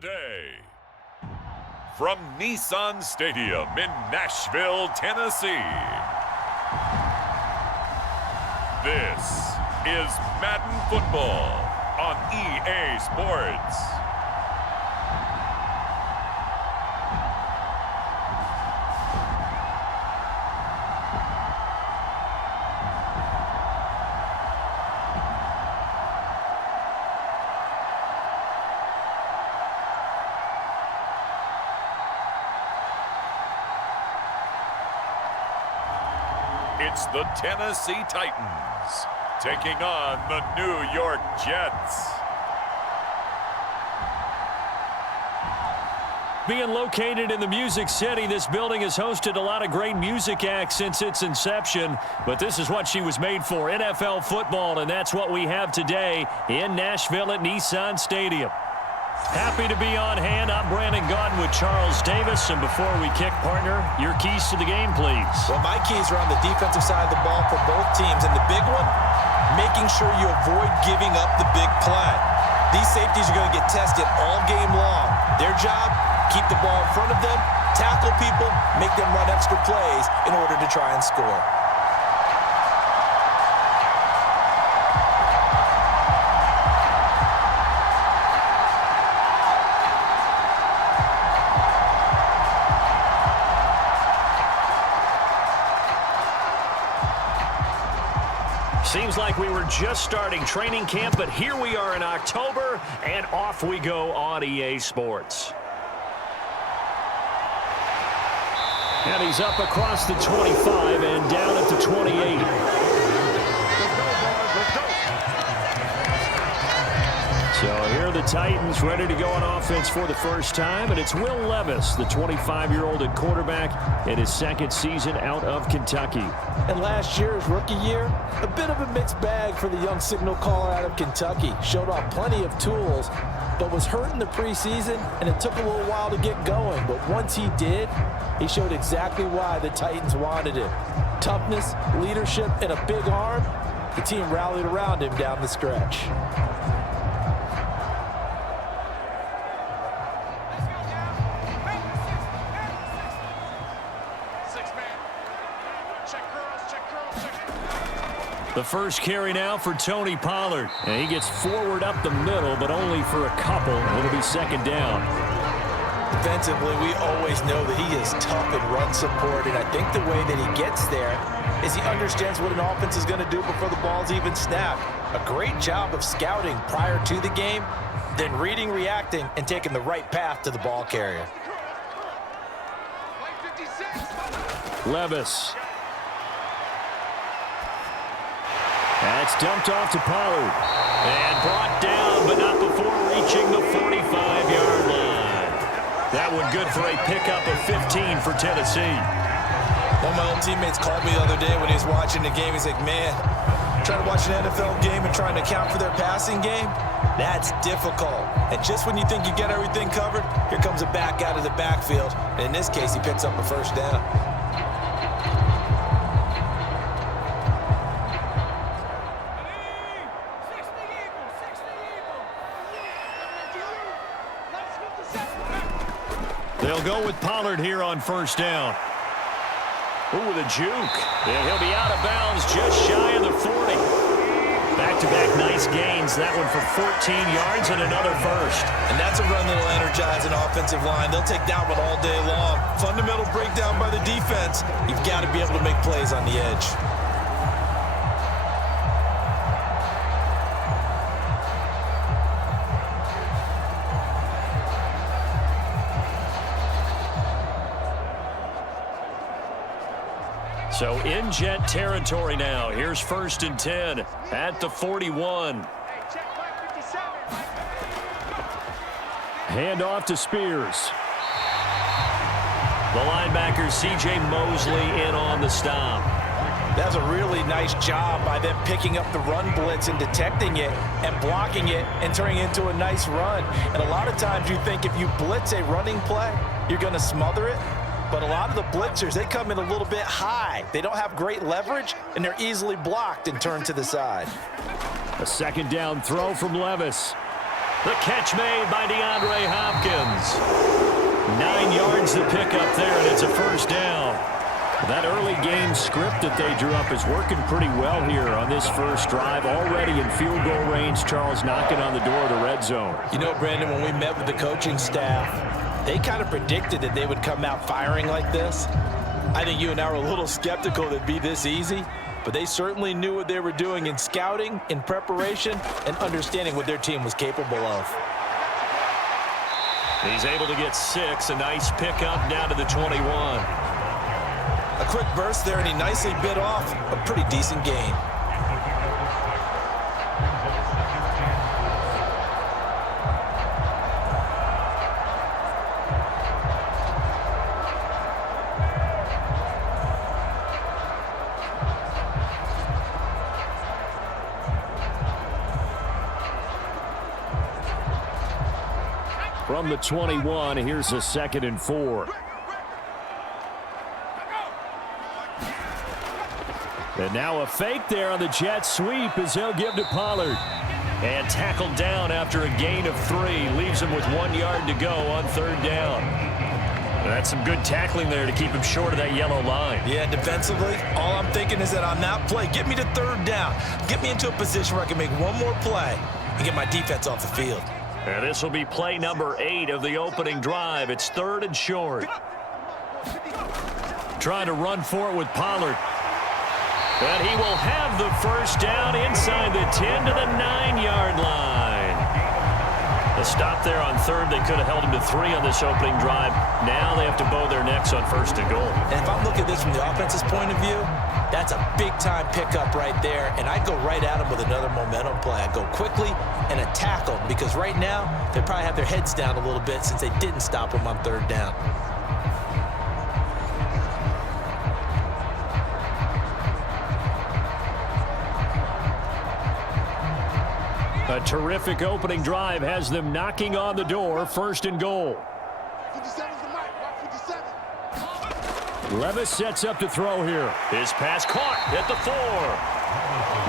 today. From Nissan Stadium in Nashville, Tennessee, this is Madden Football on EA Sports. It's the Tennessee Titans taking on the New York Jets. Being located in the Music City, this building has hosted a lot of great music acts since its inception, but this is what she was made for, NFL football, and that's what we have today in Nashville at Nissan Stadium. Happy to be on hand. I'm Brandon Gaudin with Charles Davis. And before we kick, partner, your keys to the game, please. Well, my keys are on the defensive side of the ball for both teams. And the big one, making sure you avoid giving up the big play. These safeties are going to get tested all game long. Their job, keep the ball in front of them, tackle people, make them run extra plays in order to try and score. Seems like we were just starting training camp, but here we are in October, and off we go on EA Sports. And he's up across the 25 and down at the 28. So here are the Titans ready to go on offense for the first time, and it's Will Levis, the 25-year-old at quarterback, in his second season out of Kentucky. And last year's rookie year, a bit of a mixed bag for the young signal caller out of Kentucky. Showed off plenty of tools, but was hurt in the preseason, and it took a little while to get going. But once he did, he showed exactly why the Titans wanted him. Toughness, leadership, and a big arm. The team rallied around him down the stretch. The first carry now for Tony Pollard. And he gets forward up the middle, but only for a couple. It'll be second down. Defensively, we always know that he is tough in run support, and I think the way that he gets there is he understands what an offense is going to do before the ball's even snapped. A great job of scouting prior to the game, then reading, reacting, and taking the right path to the ball carrier. Levis. That's dumped off to Pollard. And brought down, but not before reaching the 45-yard line. That one good for a pickup of 15 for Tennessee. One of my old teammates called me the other day when he was watching the game. He's like, man, trying to watch an NFL game and trying to account for their passing game, that's difficult. And just when you think you get everything covered, here comes a back out of the backfield. And in this case, he picks up a first down. They'll go with Pollard here on first down. Ooh, with a juke. And he'll be out of bounds just shy of the 40. Back-to-back nice gains. That one for 14 yards and another first. And that's a run that'll energize an offensive line. They'll take that one all day long. Fundamental breakdown by the defense. You've got to be able to make plays on the edge. So in Jet territory now. Here's 1st and 10 at the 41. Hand off to Spears. The linebacker C.J. Mosley in on the stop. That's a really nice job by them picking up the run blitz and detecting it and blocking it and turning it into a nice run. And a lot of times you think if you blitz a running play, you're going to smother it. But a lot of the blitzers, they come in a little bit high. They don't have great leverage, and they're easily blocked and turned to the side. A second down throw from Levis. The catch made by DeAndre Hopkins. the pickup there, and it's a first down. That early game script that they drew up is working pretty well here on this first drive. Already in field goal range, Charles knocking on the door of the red zone. You know, Brandon, when we met with the coaching staff, they kind of predicted that they would come out firing like this. I think you and I were a little skeptical that it'd be this easy, but they certainly knew what they were doing in scouting, in preparation, and understanding what their team was capable of. He's able to get 6. A nice pickup down to the 21. A quick burst there, and he nicely bit off a pretty decent gain. From the 21, here's a 2nd and 4. And now a fake there on the jet sweep as he'll give to Pollard. And tackled down after a gain of 3. Leaves him with 1 yard to go on 3rd down. That's some good tackling there to keep him short of that yellow line. Yeah, defensively, all I'm thinking is that on that play, get me to 3rd down. Get me into a position where I can make one more play and get my defense off the field. And this will be play number 8 of the opening drive. It's 3rd and short. Trying to run for it with Pollard. And he will have the first down inside the 10 to the 9-yard line. The stop there on 3rd. They could have held him to 3 on this opening drive. Now they have to bow their necks on 1st and goal. And if I'm looking at this from the offense's point of view, that's a big-time pickup right there, and I go right at him with another momentum play. I go quickly and attack them because right now they probably have their heads down a little bit since they didn't stop him on 3rd down. A terrific opening drive has them knocking on the door. 1st and goal. 57's the mic. 57. Levis sets up to throw here. His pass caught at the 4.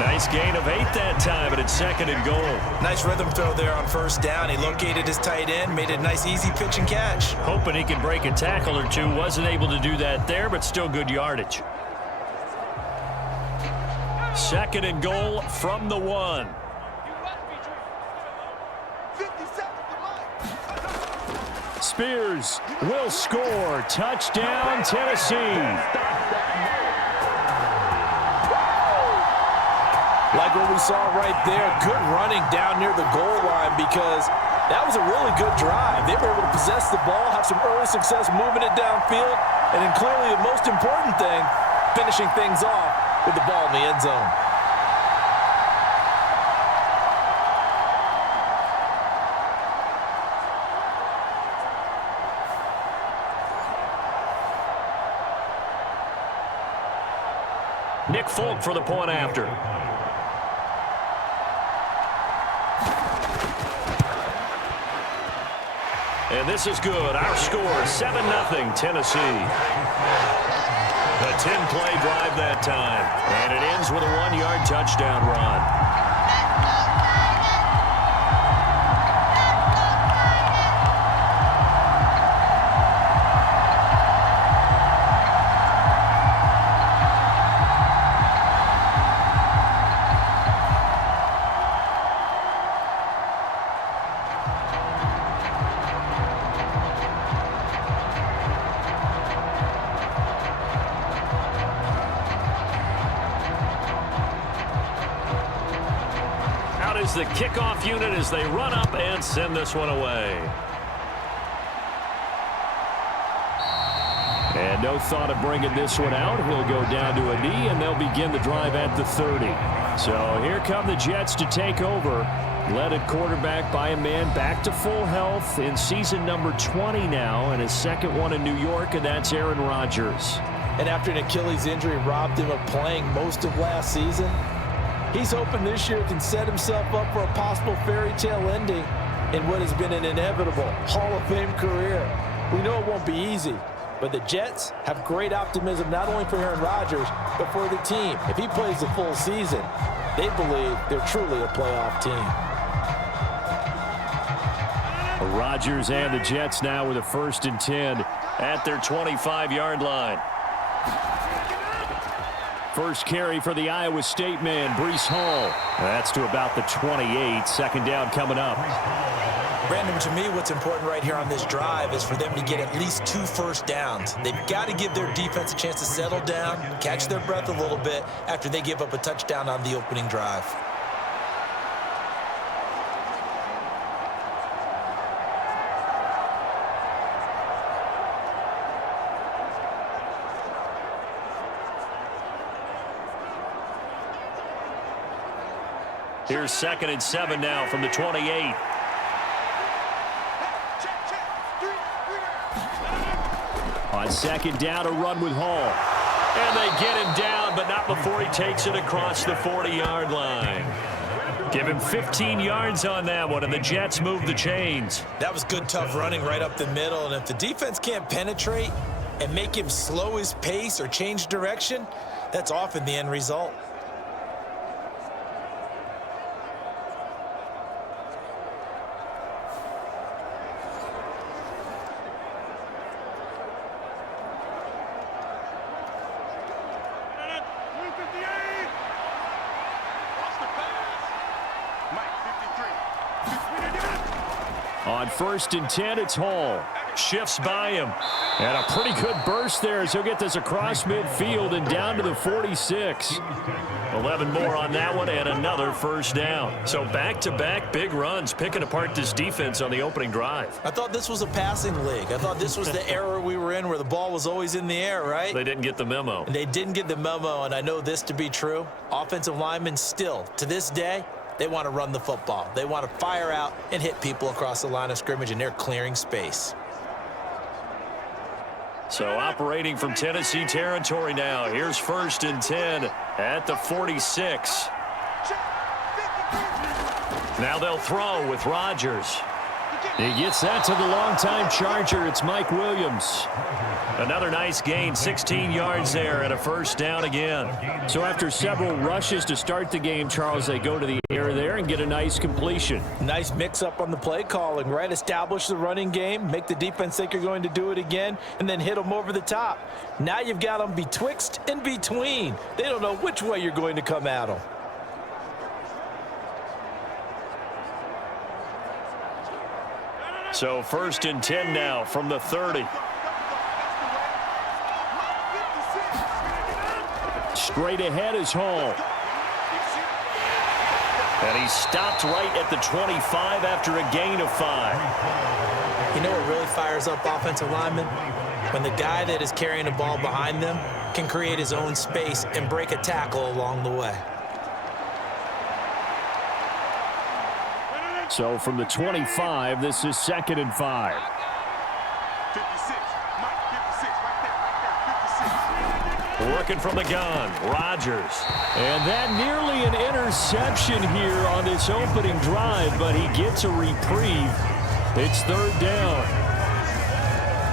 Nice gain of 8 that time, but it's 2nd and goal. Nice rhythm throw there on 1st down. He located his tight end, made it a nice easy pitch and catch. Hoping he could break a tackle or two. Wasn't able to do that there, but still good yardage. 2nd and goal from the 1. Spears will score. Touchdown, Tennessee. Like what we saw right there, good running down near the goal line because that was a really good drive. They were able to possess the ball, have some early success moving it downfield, and then clearly the most important thing, finishing things off with the ball in the end zone. Nick Folk for the point after. And this is good. Our score, 7-0 Tennessee. A 10-play drive that time. And it ends with a 1-yard touchdown run. The kickoff unit as they run up and send this one away. And no thought of bringing this one out. He'll go down to a knee, and they'll begin the drive at the 30. So here come the Jets to take over. Led at quarterback by a man back to full health in season number 20 now, and his 2nd one in New York, and that's Aaron Rodgers. And after an Achilles injury robbed him of playing most of last season, he's hoping this year can set himself up for a possible fairy tale ending in what has been an inevitable Hall of Fame career. We know it won't be easy, but the Jets have great optimism not only for Aaron Rodgers, but for the team. If he plays the full season, they believe they're truly a playoff team. Rodgers and the Jets now with a 1st and 10 at their 25-yard line. First carry for the Iowa State man, Breece Hall. That's to about the 28. Second down coming up. Brandon, to me, what's important right here on this drive is for them to get at least 2 first downs. They've got to give their defense a chance to settle down, catch their breath a little bit after they give up a touchdown on the opening drive. Here's 2nd and 7 now from the 28. On 2nd down, a run with Hall. And they get him down, but not before he takes it across the 40-yard line. Give him 15 yards on that one, and the Jets move the chains. That was good, tough running right up the middle, and if the defense can't penetrate and make him slow his pace or change direction, that's often the end result. On 1st and 10, it's Hall. Shifts by him. And a pretty good burst there as he'll get this across midfield and down to the 46. 11 more on that one and another first down. So back-to-back big runs, picking apart this defense on the opening drive. I thought this was a passing league. I thought this was the era we were in where the ball was always in the air, right? They didn't get the memo. And they didn't get the memo, and I know this to be true. Offensive linemen still, to this day, they want to run the football. They want to fire out and hit people across the line of scrimmage, and they're clearing space. So operating from Tennessee territory now. Here's 1st and 10 at the 46. Now they'll throw with Rodgers. He gets that to the longtime Charger. It's Mike Williams. Another nice gain, 16 yards there and a first down again. So after several rushes to start the game, Charles, they go to the air there and get a nice completion. Nice mix-up on the play calling, right? Establish the running game, make the defense think you're going to do it again, and then hit them over the top. Now you've got them betwixt and between. They don't know which way you're going to come at them. So 1st and 10 now from the 30. Straight ahead is Hall. And he stopped right at the 25 after a gain of 5. You know what really fires up offensive linemen? When the guy that is carrying the ball behind them can create his own space and break a tackle along the way. So from the 25, this is 2nd and 5. 56. Mike, 56. Right there. 56. Working from the gun, Rodgers. And that nearly an interception here on this opening drive, but he gets a reprieve. It's 3rd down.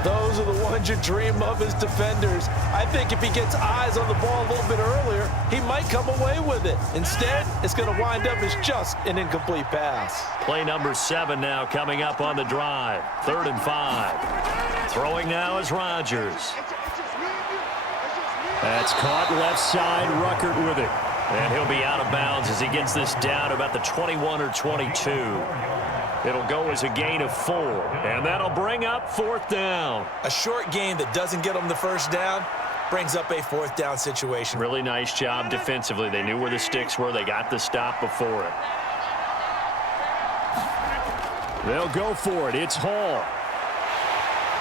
Those are the ones you dream of as defenders. I think if he gets eyes on the ball a little bit earlier, he might come away with it. Instead, it's going to wind up as just an incomplete pass. Play number 7 now coming up on the drive. 3rd and 5. Throwing now is Rodgers. That's caught left side, Ruckert with it. And he'll be out of bounds as he gets this down about the 21 or 22. It'll go as a gain of 4, and that'll bring up 4th down. A short gain that doesn't get them the first down brings up a 4th down situation. Really nice job defensively. They knew where the sticks were. They got the stop before it. They'll go for it. It's Hall.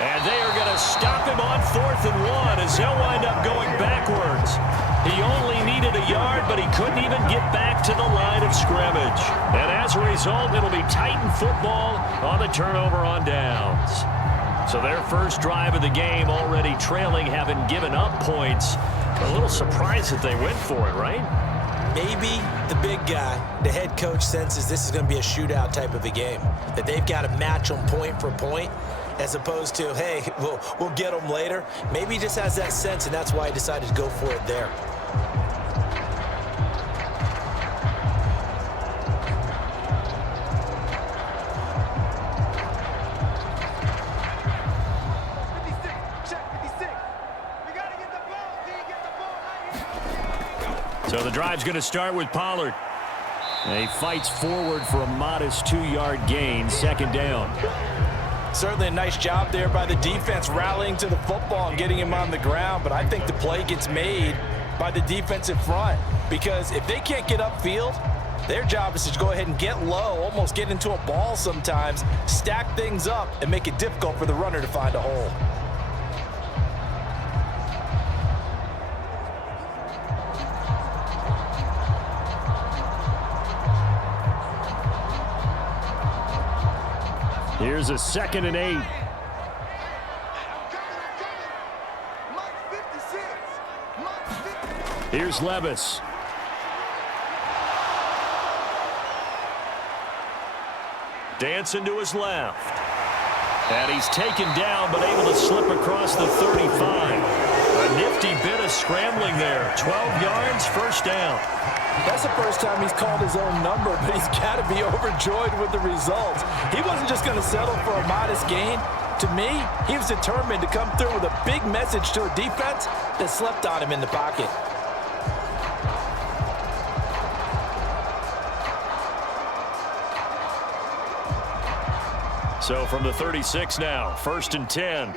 And they are going to stop him on 4th and 1 as they'll wind up going backwards. He only needed a yard, but he couldn't even get back to the line of scrimmage. And as a result, it'll be Titan football on the turnover on downs. So their first drive of the game already trailing, having given up points. A little surprised that they went for it, right? Maybe the big guy, the head coach, senses this is going to be a shootout type of a game, that they've got to match them point for point, as opposed to, hey, we'll get them later. Maybe he just has that sense, and that's why he decided to go for it there. So the drive's going to start with Pollard. And he fights forward for a modest 2-yard gain, second down. Certainly a nice job there by the defense rallying to the football and getting him on the ground, but I think the play gets made by the defensive front because if they can't get upfield, their job is to go ahead and get low, almost get into a ball sometimes, stack things up, and make it difficult for the runner to find a hole. Here's a 2nd and 8. Here's Levis. Dancing to his left. And he's taken down, but able to slip across the 35. A nifty bit of scrambling there. 12 yards, first down. That's the first time he's called his own number, but he's got to be overjoyed with the results. He wasn't just going to settle for a modest gain. To me, he was determined to come through with a big message to a defense that slept on him in the pocket. So from the 36 now, 1st and 10.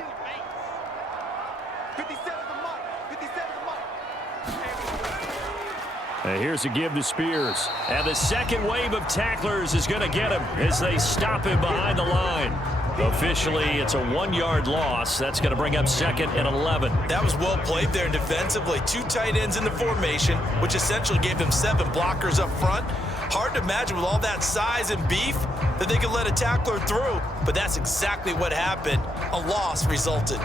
57 the mark. 57 the mark. And here's a give to Spears. And the second wave of tacklers is going to get him as they stop him behind the line. Officially, it's a 1-yard loss. That's going to bring up 2nd and 11. That was well played there defensively. 2 tight ends in the formation, which essentially gave them 7 blockers up front. Hard to imagine with all that size and beef that they could let a tackler through, but that's exactly what happened. A loss resulted.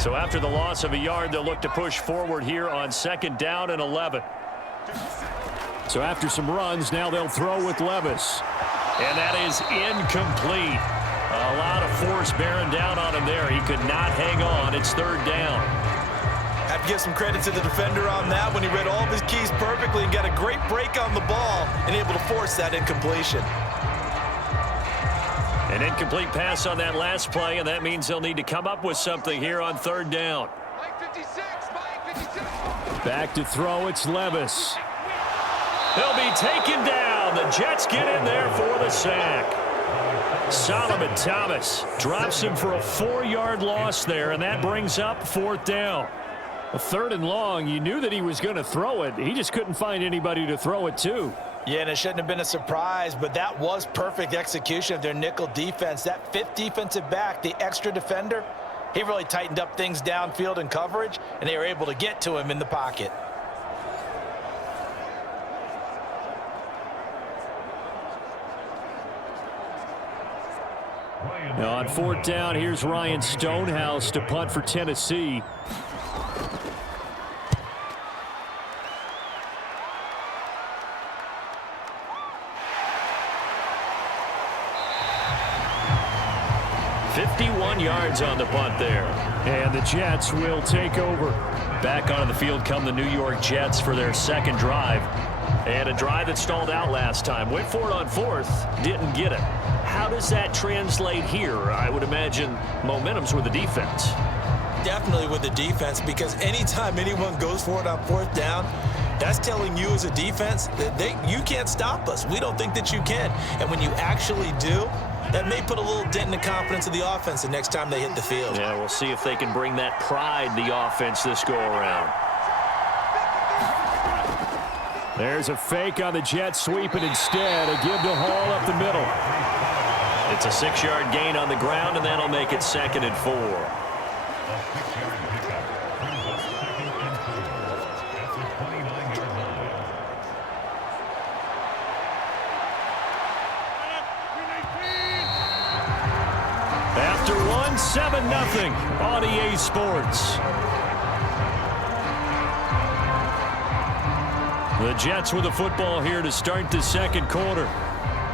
So after the loss of a yard, they'll look to push forward here on 2nd down and 11. So after some runs, now they'll throw with Levis. And that is incomplete. A lot of force bearing down on him there. He could not hang on. It's 3rd down. Have to give some credit to the defender on that when he read all of his keys perfectly and got a great break on the ball and able to force that incompletion. An incomplete pass on that last play, and that means they'll need to come up with something here on 3rd down. Back to throw, it's Levis. They'll be taken down. The Jets get in there for the sack. Solomon Thomas drops him for a 4-yard loss there, and that brings up 4th down. A 3rd and long, you knew that he was going to throw it. He just couldn't find anybody to throw it to. Yeah, and it shouldn't have been a surprise, but that was perfect execution of their nickel defense. That 5th defensive back, the extra defender, he really tightened up things downfield in coverage, and they were able to get to him in the pocket. Now on 4th down, here's Ryan Stonehouse to punt for Tennessee. Yards on the punt there. And the Jets will take over. Back onto the field come the New York Jets for their 2nd drive. And a drive that stalled out last time. Went for it on 4th, didn't get it. How does that translate here? I would imagine momentum's with the defense. Definitely with the defense, because anytime anyone goes for it on 4th down, that's telling you as a defense that you can't stop us. We don't think that you can. And when you actually do, that may put a little dent in the confidence of the offense the next time they hit the field. Yeah, we'll see if they can bring that pride the offense this go-around. There's a fake on the Jets sweep, and instead a give to Hall up the middle. It's a 6-yard gain on the ground, and that'll make it 2nd and 4. After 7-0 on EA Sports. The Jets with the football here to start the 2nd quarter,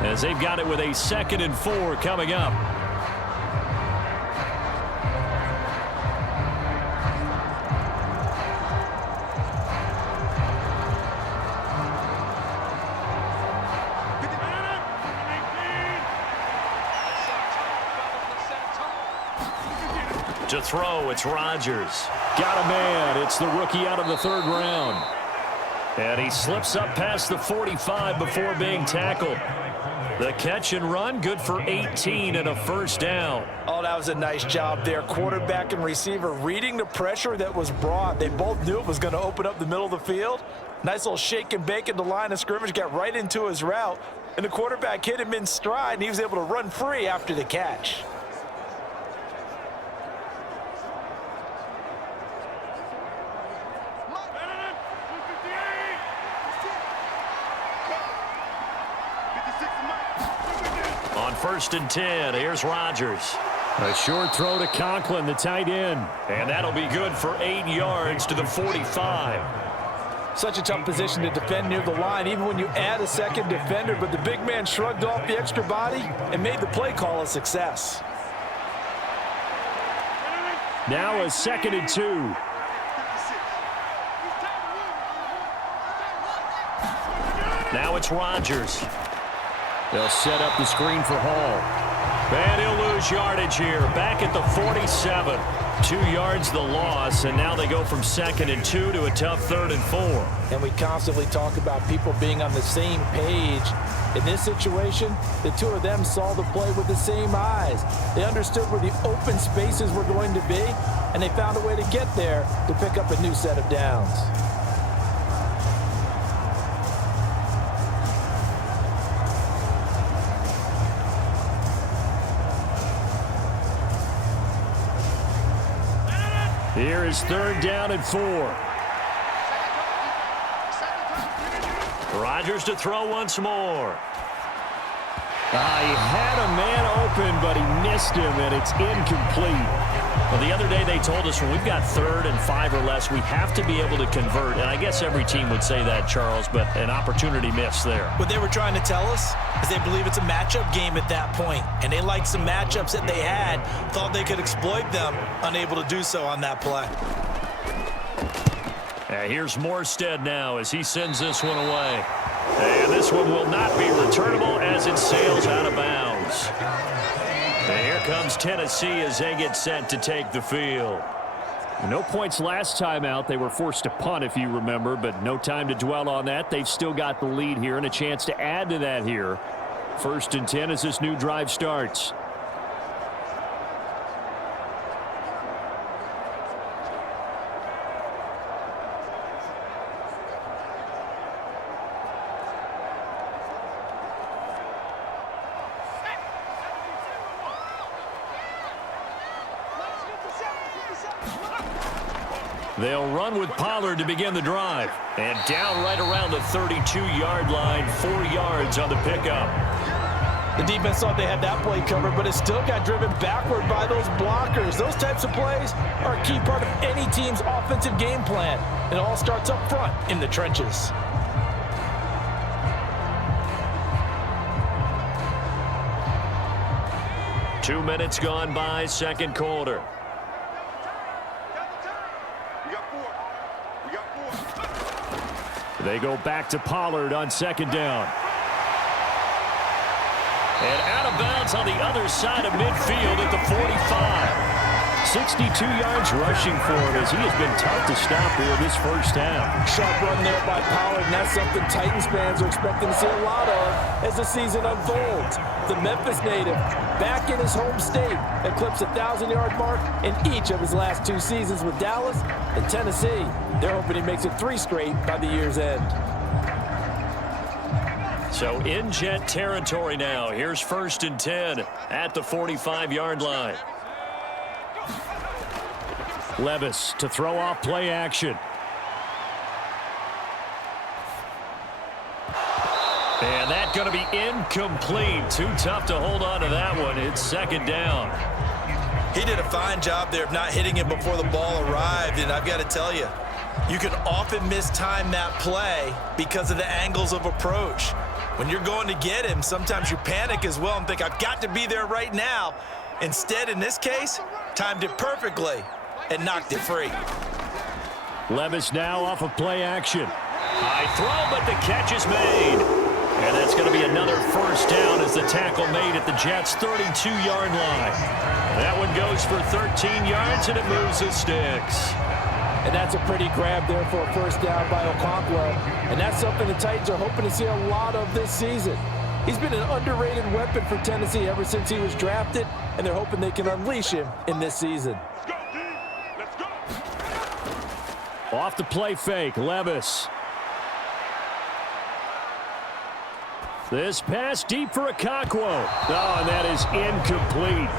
as they've got it with a 2nd and 4 coming up. To throw, it's Rodgers. Got a man. It's the rookie out of the 3rd round. And he slips up past the 45 before being tackled. The catch and run, good for 18 and a first down. Oh, that was a nice job there. Quarterback and receiver reading the pressure that was brought. They both knew it was going to open up the middle of the field. Nice little shake and bake at the line of scrimmage, got right into his route. And the quarterback hit him in stride, and he was able to run free after the catch. On 1st and 10, here's Rodgers. A short throw to Conklin, the tight end. And that'll be good for 8 yards to the 45. Such a tough position to defend near the line, even when you add a second defender. But the big man shrugged off the extra body and made the play call a success. Now a 2nd and 2. Now it's Rodgers. They'll set up the screen for Hall. And he'll lose yardage here. Back at the 47. 2 yards the loss, and now they go from 2nd and 2 to a tough 3rd and 4. And we constantly talk about people being on the same page. In this situation, the two of them saw the play with the same eyes. They understood where the open spaces were going to be, and they found a way to get there to pick up a new set of downs. Here is 3rd down and 4. Rodgers to throw once more. He had a man open, but he missed him, and it's incomplete. Well, the other day they told us when we've got 3rd and 5 or less, we have to be able to convert. And I guess every team would say that, Charles, but an opportunity missed there. What they were trying to tell us is they believe it's a matchup game at that point, and they liked some matchups that they had, thought they could exploit them, unable to do so on that play. Here's Morstead now as he sends this one away. And this one will not be returnable as it sails out of bounds. And here comes Tennessee as they get set to take the field. No points last time out. They were forced to punt, if you remember, but no time to dwell on that. They've still got the lead here and a chance to add to that here. 1st and 10 as this new drive starts. They'll run with Pollard to begin the drive. And down right around the 32-yard line, 4 yards on the pickup. The defense thought they had that play covered, but it still got driven backward by those blockers. Those types of plays are a key part of any team's offensive game plan. It all starts up front in the trenches. Two minutes gone by, 2nd quarter. They go back to Pollard on 2nd down. And out of bounds on the other side of midfield at the 45. 62 yards rushing for him as he has been tough to stop here this first half. Sharp run there by Pollard, and that's something Titans fans are expecting to see a lot of as the season unfolds. The Memphis native back in his home state eclipsed the 1,000-yard mark in each of his last 2 seasons with Dallas and Tennessee. They're hoping he makes it 3 straight by the year's end. So in Jet territory now. Here's 1st and 10 at the 45-yard line. Levis to throw off play action. And that's going to be incomplete. Too tough to hold on to that one. It's 2nd down. He did a fine job there of not hitting it before the ball arrived, and I've got to tell you, you can often mistime that play because of the angles of approach. When you're going to get him, sometimes you panic as well and think, I've got to be there right now. Instead, in this case, timed it perfectly and knocked it free. Levis now off of play action. High throw, but the catch is made. And that's going to be another first down as the tackle made at the Jets' 32-yard line. That one goes for 13 yards, and it moves the sticks. And that's a pretty grab there for a first down by Okonkwo. And that's something the Titans are hoping to see a lot of this season. He's been an underrated weapon for Tennessee ever since he was drafted, and they're hoping they can unleash him in this season. Let's go. Off the play fake, Levis. This pass deep for Okonkwo. Oh, and that is incomplete.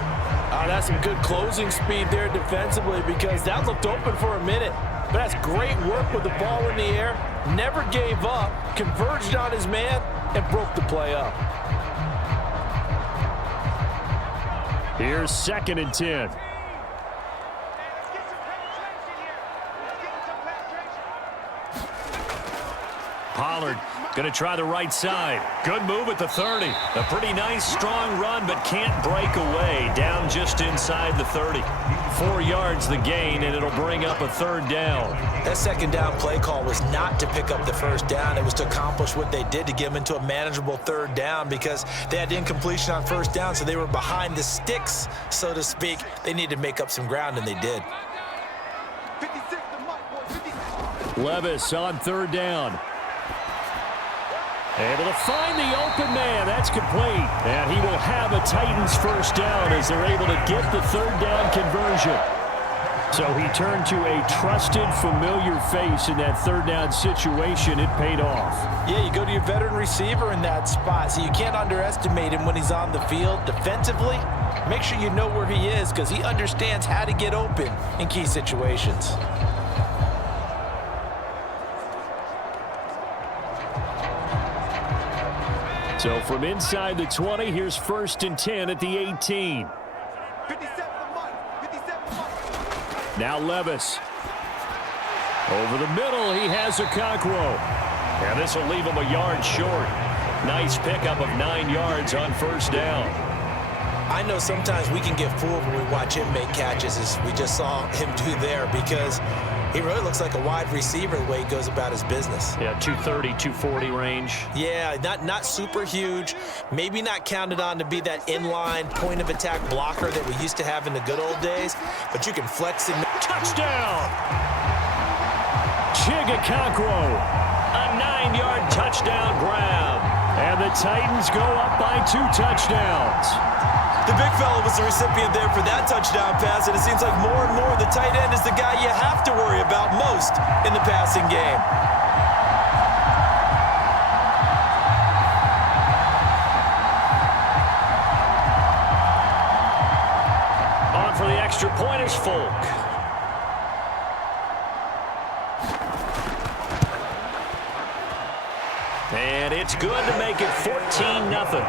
That's some good closing speed there defensively because that looked open for a minute. But that's great work with the ball in the air. Never gave up, converged on his man, and broke the play up. Here's 2nd and 10. Pollard going to try the right side. Good move at the 30. A pretty nice, strong run, but can't break away. Down just inside the 30. 4 yards the gain, and it'll bring up a 3rd down. That 2nd down play call was not to pick up the 1st down. It was to accomplish what they did to get them into a manageable 3rd down because they had incompletion on 1st down, so they were behind the sticks, so to speak. They needed to make up some ground, and they did. 56 to Mike, boy, 56. Levis on 3rd down. Able to find the open man. That's complete. And he will have a Titans first down as they're able to get the 3rd down conversion. So he turned to a trusted, familiar face in that 3rd down situation. It paid off. Yeah, you go to your veteran receiver in that spot, so you can't underestimate him when he's on the field defensively. Make sure you know where he is because he understands how to get open in key situations. So from inside the 20, here's 1st and 10 at the 18. 57 to Mike. 57 to Mike. Now Levis. Over the middle, he has Okonkwo. And this will leave him a yard short. Nice pickup of 9 yards on 1st down. I know sometimes we can get fooled when we watch him make catches, as we just saw him do there, because he really looks like a wide receiver the way he goes about his business. Yeah, 230, 240 range. Yeah, not super huge. Maybe not counted on to be that inline point-of-attack blocker that we used to have in the good old days, but you can flex him. Touchdown! Okonkwo, a 9-yard touchdown grab. And the Titans go up by 2 touchdowns. The big fella was the recipient there for that touchdown pass, and it seems like more and more the tight end is the guy you have to worry about most in the passing game. On for the extra point is Folk. And it's good to make it 14-0.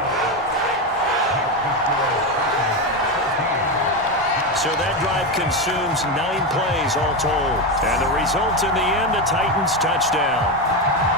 So that drive consumes 9 plays all told. And the result in the end, a Titans touchdown.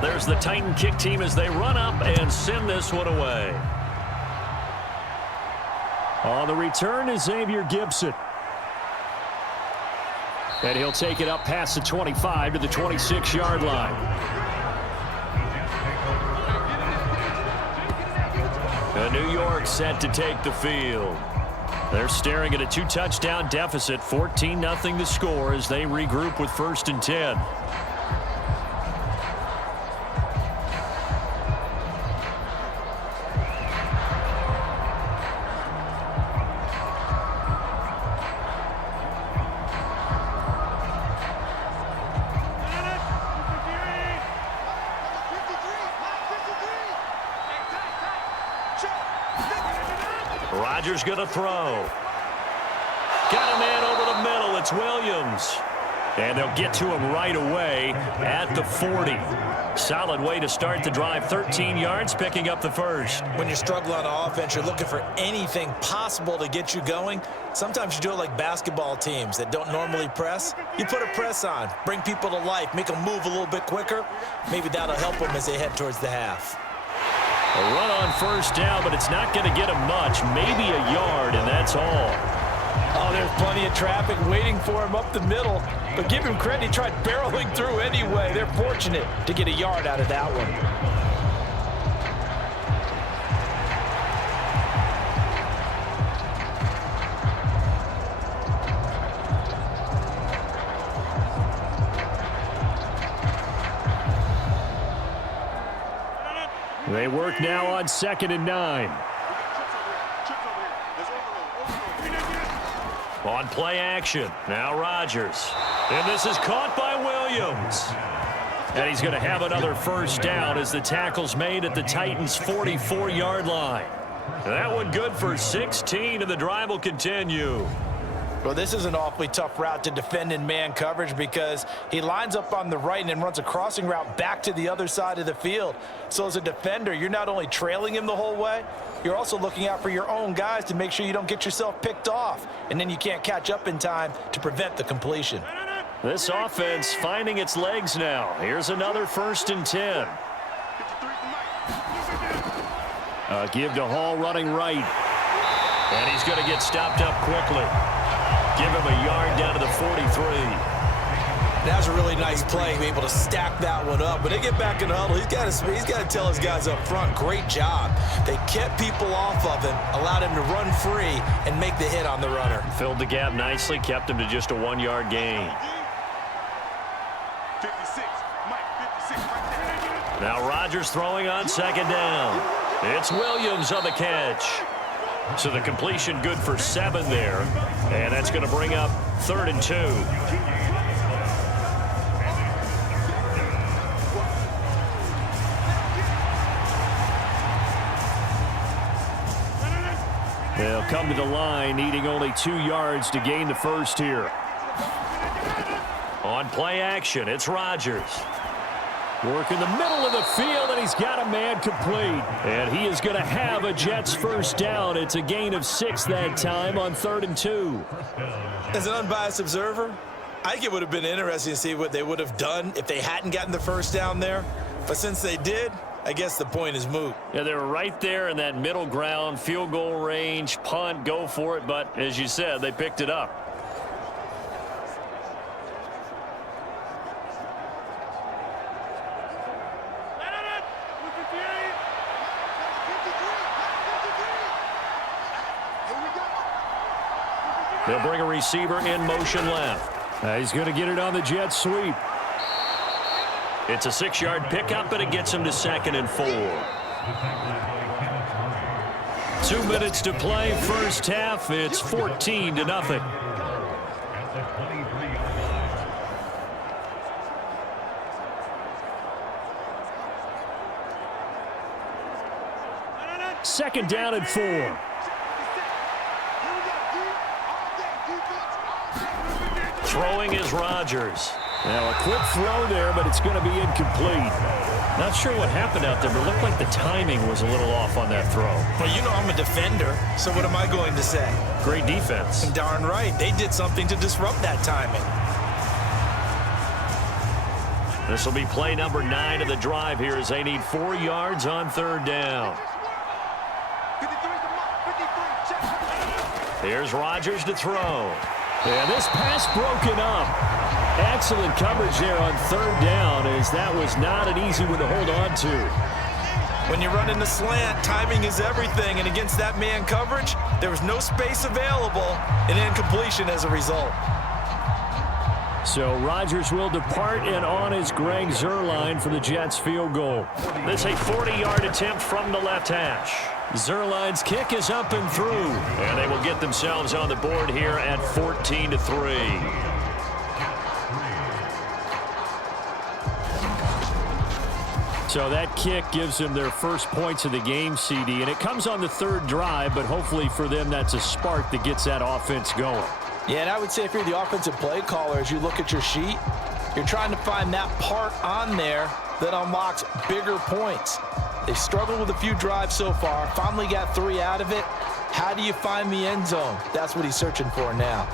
There's the Titan kick team as they run up and send this one away. On the return is Xavier Gibson. And he'll take it up past the 25 to the 26-yard line. New York set to take the field. They're staring at a 2-touchdown deficit, 14-0 the score as they regroup with 1st and 10. Rodgers going to throw. Got a man over the middle. It's Williams. And they'll get to him right away at the 40. Solid way to start the drive. 13 yards, picking up the first. When you're struggling on offense, you're looking for anything possible to get you going. Sometimes you do it like basketball teams that don't normally press. You put a press on, bring people to life, make them move a little bit quicker. Maybe that'll help them as they head towards the half. A run on first down, but it's not going to get him much. Maybe a yard, and that's all. Oh, there's plenty of traffic waiting for him up the middle. But give him credit, he tried barreling through anyway. They're fortunate to get a yard out of that one. They work now on 2nd and 9. On play action, now Rodgers. And this is caught by Williams. And he's going to have another first down as the tackle's made at the Titans' 44-yard line. That one good for 16, and the drive will continue. Well, this is an awfully tough route to defend in man coverage because he lines up on the right and then runs a crossing route back to the other side of the field. So as a defender, you're not only trailing him the whole way, you're also looking out for your own guys to make sure you don't get yourself picked off. And then you can't catch up in time to prevent the completion. This offense finding its legs now. Here's another 1st and 10. Give to Hall running right. And he's going to get stopped up quickly. Give him a yard down to the 43. That was a really nice play, able to stack that one up. When they get back in the huddle, he's got to tell his guys up front, great job. They kept people off of him, allowed him to run free and make the hit on the runner. Filled the gap nicely, kept him to just a 1-yard gain. 56, Mike, 56 right there. Now Rodgers throwing on 2nd down. It's Williams on the catch. So the completion good for 7 there. And that's going to bring up 3rd and 2. They'll come to the line, needing only 2 yards to gain the first here. On play action, it's Rodgers. Work in the middle of the field, and he's got a man complete. And he is going to have a Jets first down. It's a gain of 6 that time on 3rd and 2. As an unbiased observer, I think it would have been interesting to see what they would have done if they hadn't gotten the first down there. But since they did, I guess the point is moot. Yeah, they were right there in that middle ground, field goal range, punt, go for it. But as you said, they picked it up. They'll bring a receiver in motion left. He's going to get it on the jet sweep. It's a 6-yard pickup, and it gets him to 2nd and 4. 2 minutes to play, first half. It's 14-0. Second down and 4. Throwing is Rodgers. Now a quick throw there, but it's going to be incomplete. Not sure what happened out there, but it looked like the timing was a little off on that throw. Well, you know I'm a defender, so what am I going to say? Great defense. Darn right. They did something to disrupt that timing. This will be play number 9 of the drive here as they need 4 yards on 3rd down. 53's the mark, 53, check. Here's Rodgers to throw. And this pass broken up. Excellent coverage there on 3rd down, as that was not an easy one to hold on to. When you run in the slant, timing is everything, and against that man coverage, there was no space available, and incompletion as a result. So Rodgers will depart, and on is Greg Zuerlein for the Jets field goal. This a 40-yard attempt from the left hash. Zuerlein's kick is up and through, and they will get themselves on the board here at 14-3. So that kick gives them their first points of the game, CD, and it comes on the 3rd drive, but hopefully for them that's a spark that gets that offense going. Yeah, and I would say if you're the offensive play caller, as you look at your sheet, you're trying to find that part on there that unlocks bigger points. They've struggled with a few drives so far, finally got 3 out of it. How do you find the end zone? That's what he's searching for now.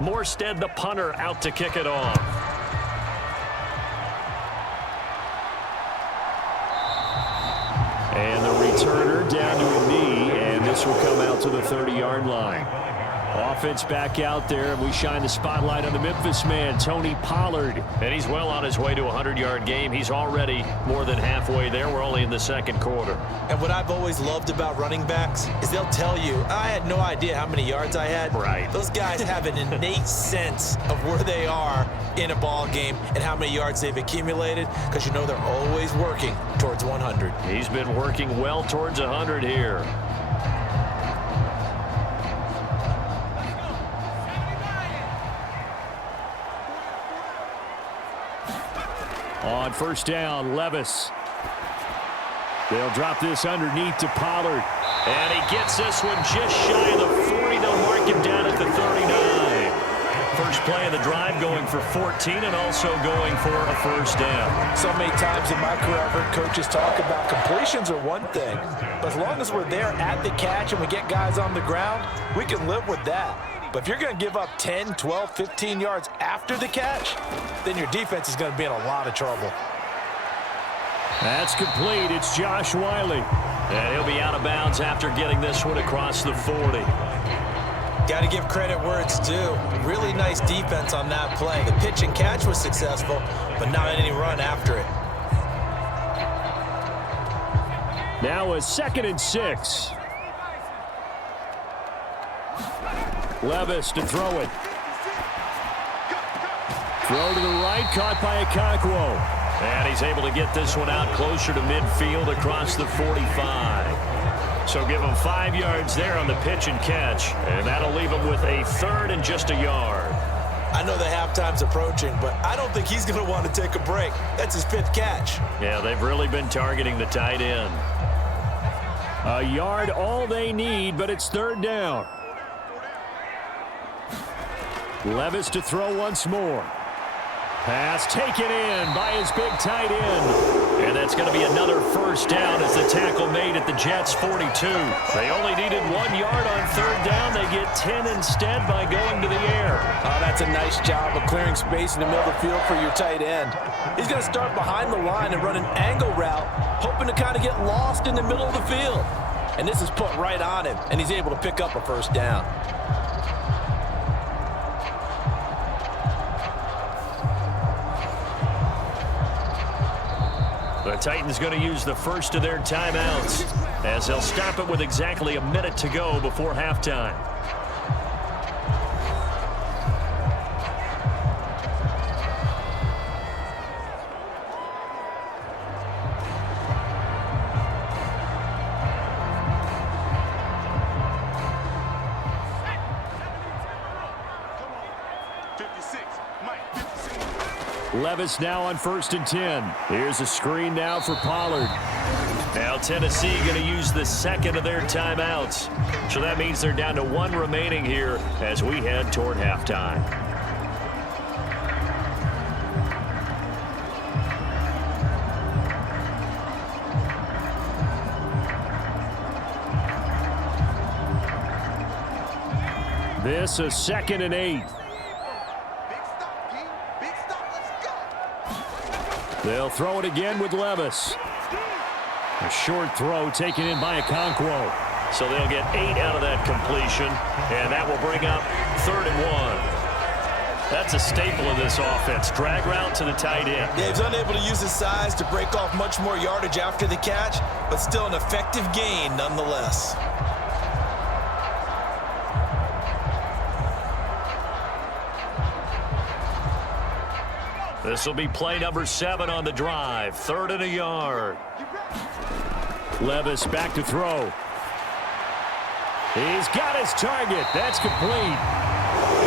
Morstead, the punter, out to kick it off. And the returner down to a knee, and this will come out to the 30-yard line. Offense back out there, and we shine the spotlight on the Memphis man, Tony Pollard. And he's well on his way to a 100-yard game. He's already more than halfway there. We're only in the second quarter. And what I've always loved about running backs is they'll tell you, I had no idea how many yards I had. Right. Those guys have an innate sense of where they are in a ball game and how many yards they've accumulated, because you know they're always working towards 100. He's been working well towards 100 here. On first down, Levis. They'll drop this underneath to Pollard. And he gets this one just shy of the 40. They'll mark him down at the 39. First play of the drive going for 14 and also going for a first down. So many times in my career I've heard coaches talk about completions are one thing, but as long as we're there at the catch and we get guys on the ground, we can live with that. But if you're going to give up 10, 12, 15 yards after the catch, then your defense is going to be in a lot of trouble. That's complete. It's Josh Wiley. And he'll be out of bounds after getting this one across the 40. Got to give credit where it's due. Really nice defense on that play. The pitch and catch was successful, but not any run after it. Now a 2nd and 6. Levis to throw it. Throw to the right, caught by Okonkwo. And he's able to get this one out closer to midfield across the 45. So give him 5 yards there on the pitch and catch. And that'll leave him with a 3rd and just a yard. I know the halftime's approaching, but I don't think he's going to want to take a break. That's his 5th catch. Yeah, they've really been targeting the tight end. A yard all they need, but it's 3rd down. Levis to throw once more. Pass taken in by his big tight end. And that's going to be another first down as the tackle made at the Jets' 42. They only needed 1 yard on 3rd down. They get 10 instead by going to the air. Oh, that's a nice job of clearing space in the middle of the field for your tight end. He's going to start behind the line and run an angle route, hoping to kind of get lost in the middle of the field. And this is put right on him, and he's able to pick up a first down. The Titans going to use the first of their timeouts as they'll stop it with exactly a minute to go before halftime. Levis now on 1st and 10. Here's a screen now for Pollard. Now Tennessee going to use the 2nd of their timeouts. So that means they're down to 1 remaining here as we head toward halftime. This a 2nd and 8. They'll throw it again with Levis. A short throw taken in by Okonkwo. So they'll get 8 out of that completion, and that will bring up 3rd and 1. That's a staple of this offense. Drag route to the tight end. Yeah, he's unable to use his size to break off much more yardage after the catch, but still an effective gain nonetheless. This will be play number 7 on the drive. 3rd and a yard. Levis back to throw. He's got his target. That's complete.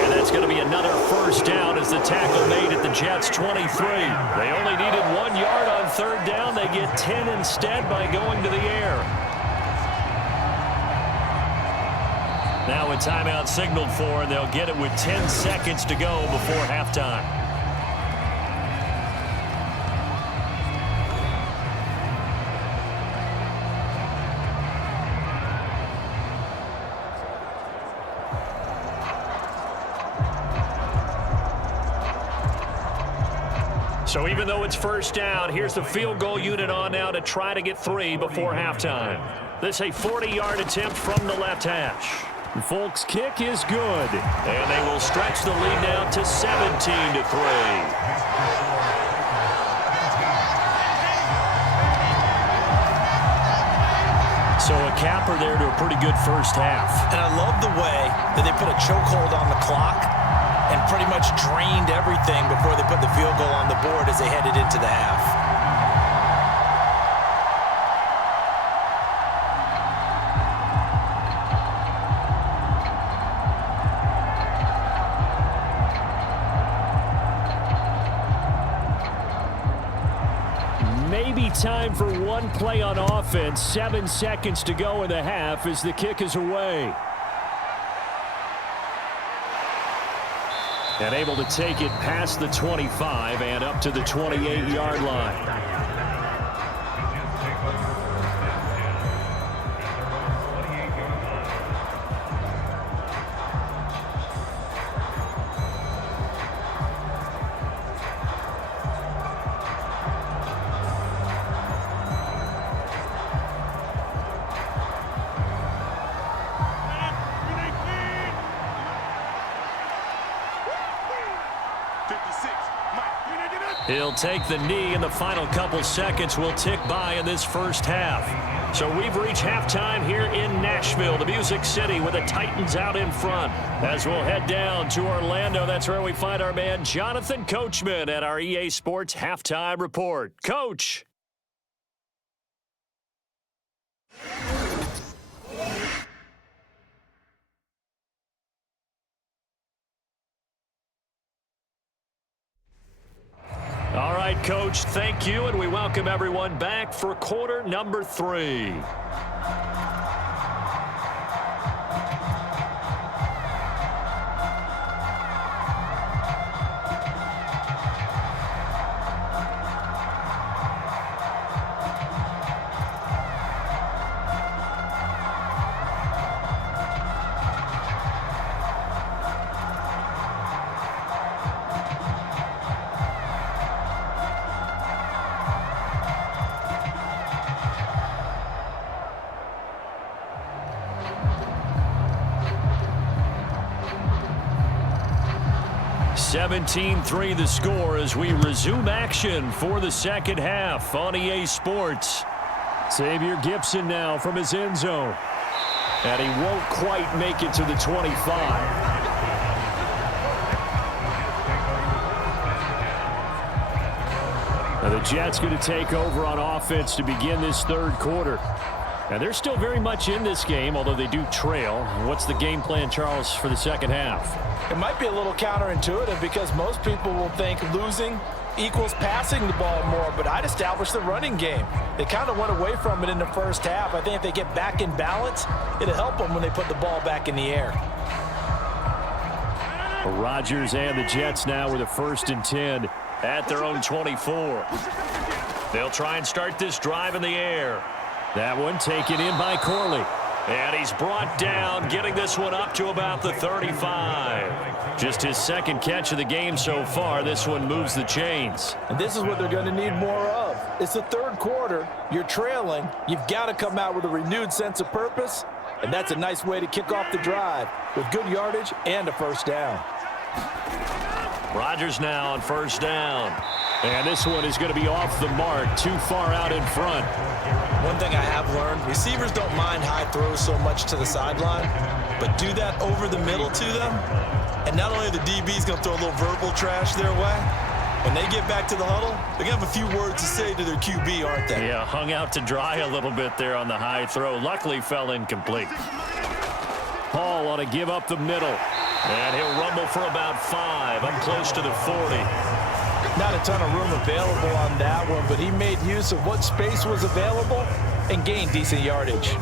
And that's going to be another first down as the tackle made at the Jets' 23. They only needed 1 yard on 3rd down. They get 10 instead by going to the air. Now a timeout signaled for, and they'll get it with 10 seconds to go before halftime. So even though it's first down, here's the field goal unit on now to try to get 3 before halftime. This a 40-yard attempt from the left hash. Folk's kick is good, and they will stretch the lead now to 17-3. So a capper there to a pretty good first half. And I love the way that they put a chokehold on the clock and pretty much drained everything before they put the field goal on the board as they headed into the half. Maybe time for one play on offense. 7 seconds to go in the half as the kick is away. And able to take it past the 25 and up to the 28-yard line. He'll take the knee, and the final couple seconds will tick by in this first half. So we've reached halftime here in Nashville, the Music City, with the Titans out in front. As we'll head down to Orlando, that's where we find our man Jonathan Coachman at our EA Sports Halftime Report. Coach. All right, Coach, thank you, and we welcome everyone back for quarter number 3. (17-3) the score as we resume action for the second half on EA Sports. Xavier Gipson now from his end zone. And he won't quite make it to the 25. Now the Jets going to take over on offense to begin this third quarter. And they're still very much in this game, although they do trail. What's the game plan, Charles, for the second half? It might be a little counterintuitive because most people will think losing equals passing the ball more, but I'd establish the running game. They kind of went away from it in the first half. I think if they get back in balance, it'll help them when they put the ball back in the air. Rodgers and the Jets now with a 1st and 10 at their own 24. They'll try and start this drive in the air. That one taken in by Corley. And he's brought down, getting this one up to about the 35. Just his second catch of the game so far. This one moves the chains. And this is what they're going to need more of. It's the third quarter. You're trailing. You've got to come out with a renewed sense of purpose. And that's a nice way to kick off the drive with good yardage and a first down. Rodgers now on first down. And this one is going to be off the mark, too far out in front. One thing I have learned, receivers don't mind high throws so much to the sideline, but do that over the middle to them, and not only are the DBs going to throw a little verbal trash their way, when they get back to the huddle, they're going to have a few words to say to their QB, aren't they? Yeah, hung out to dry a little bit there on the high throw. Luckily fell incomplete. Paul on a give up the middle, and he'll rumble for about 5, up close to the 40. Not a ton of room available on that one, but he made use of what space was available and gained decent yardage.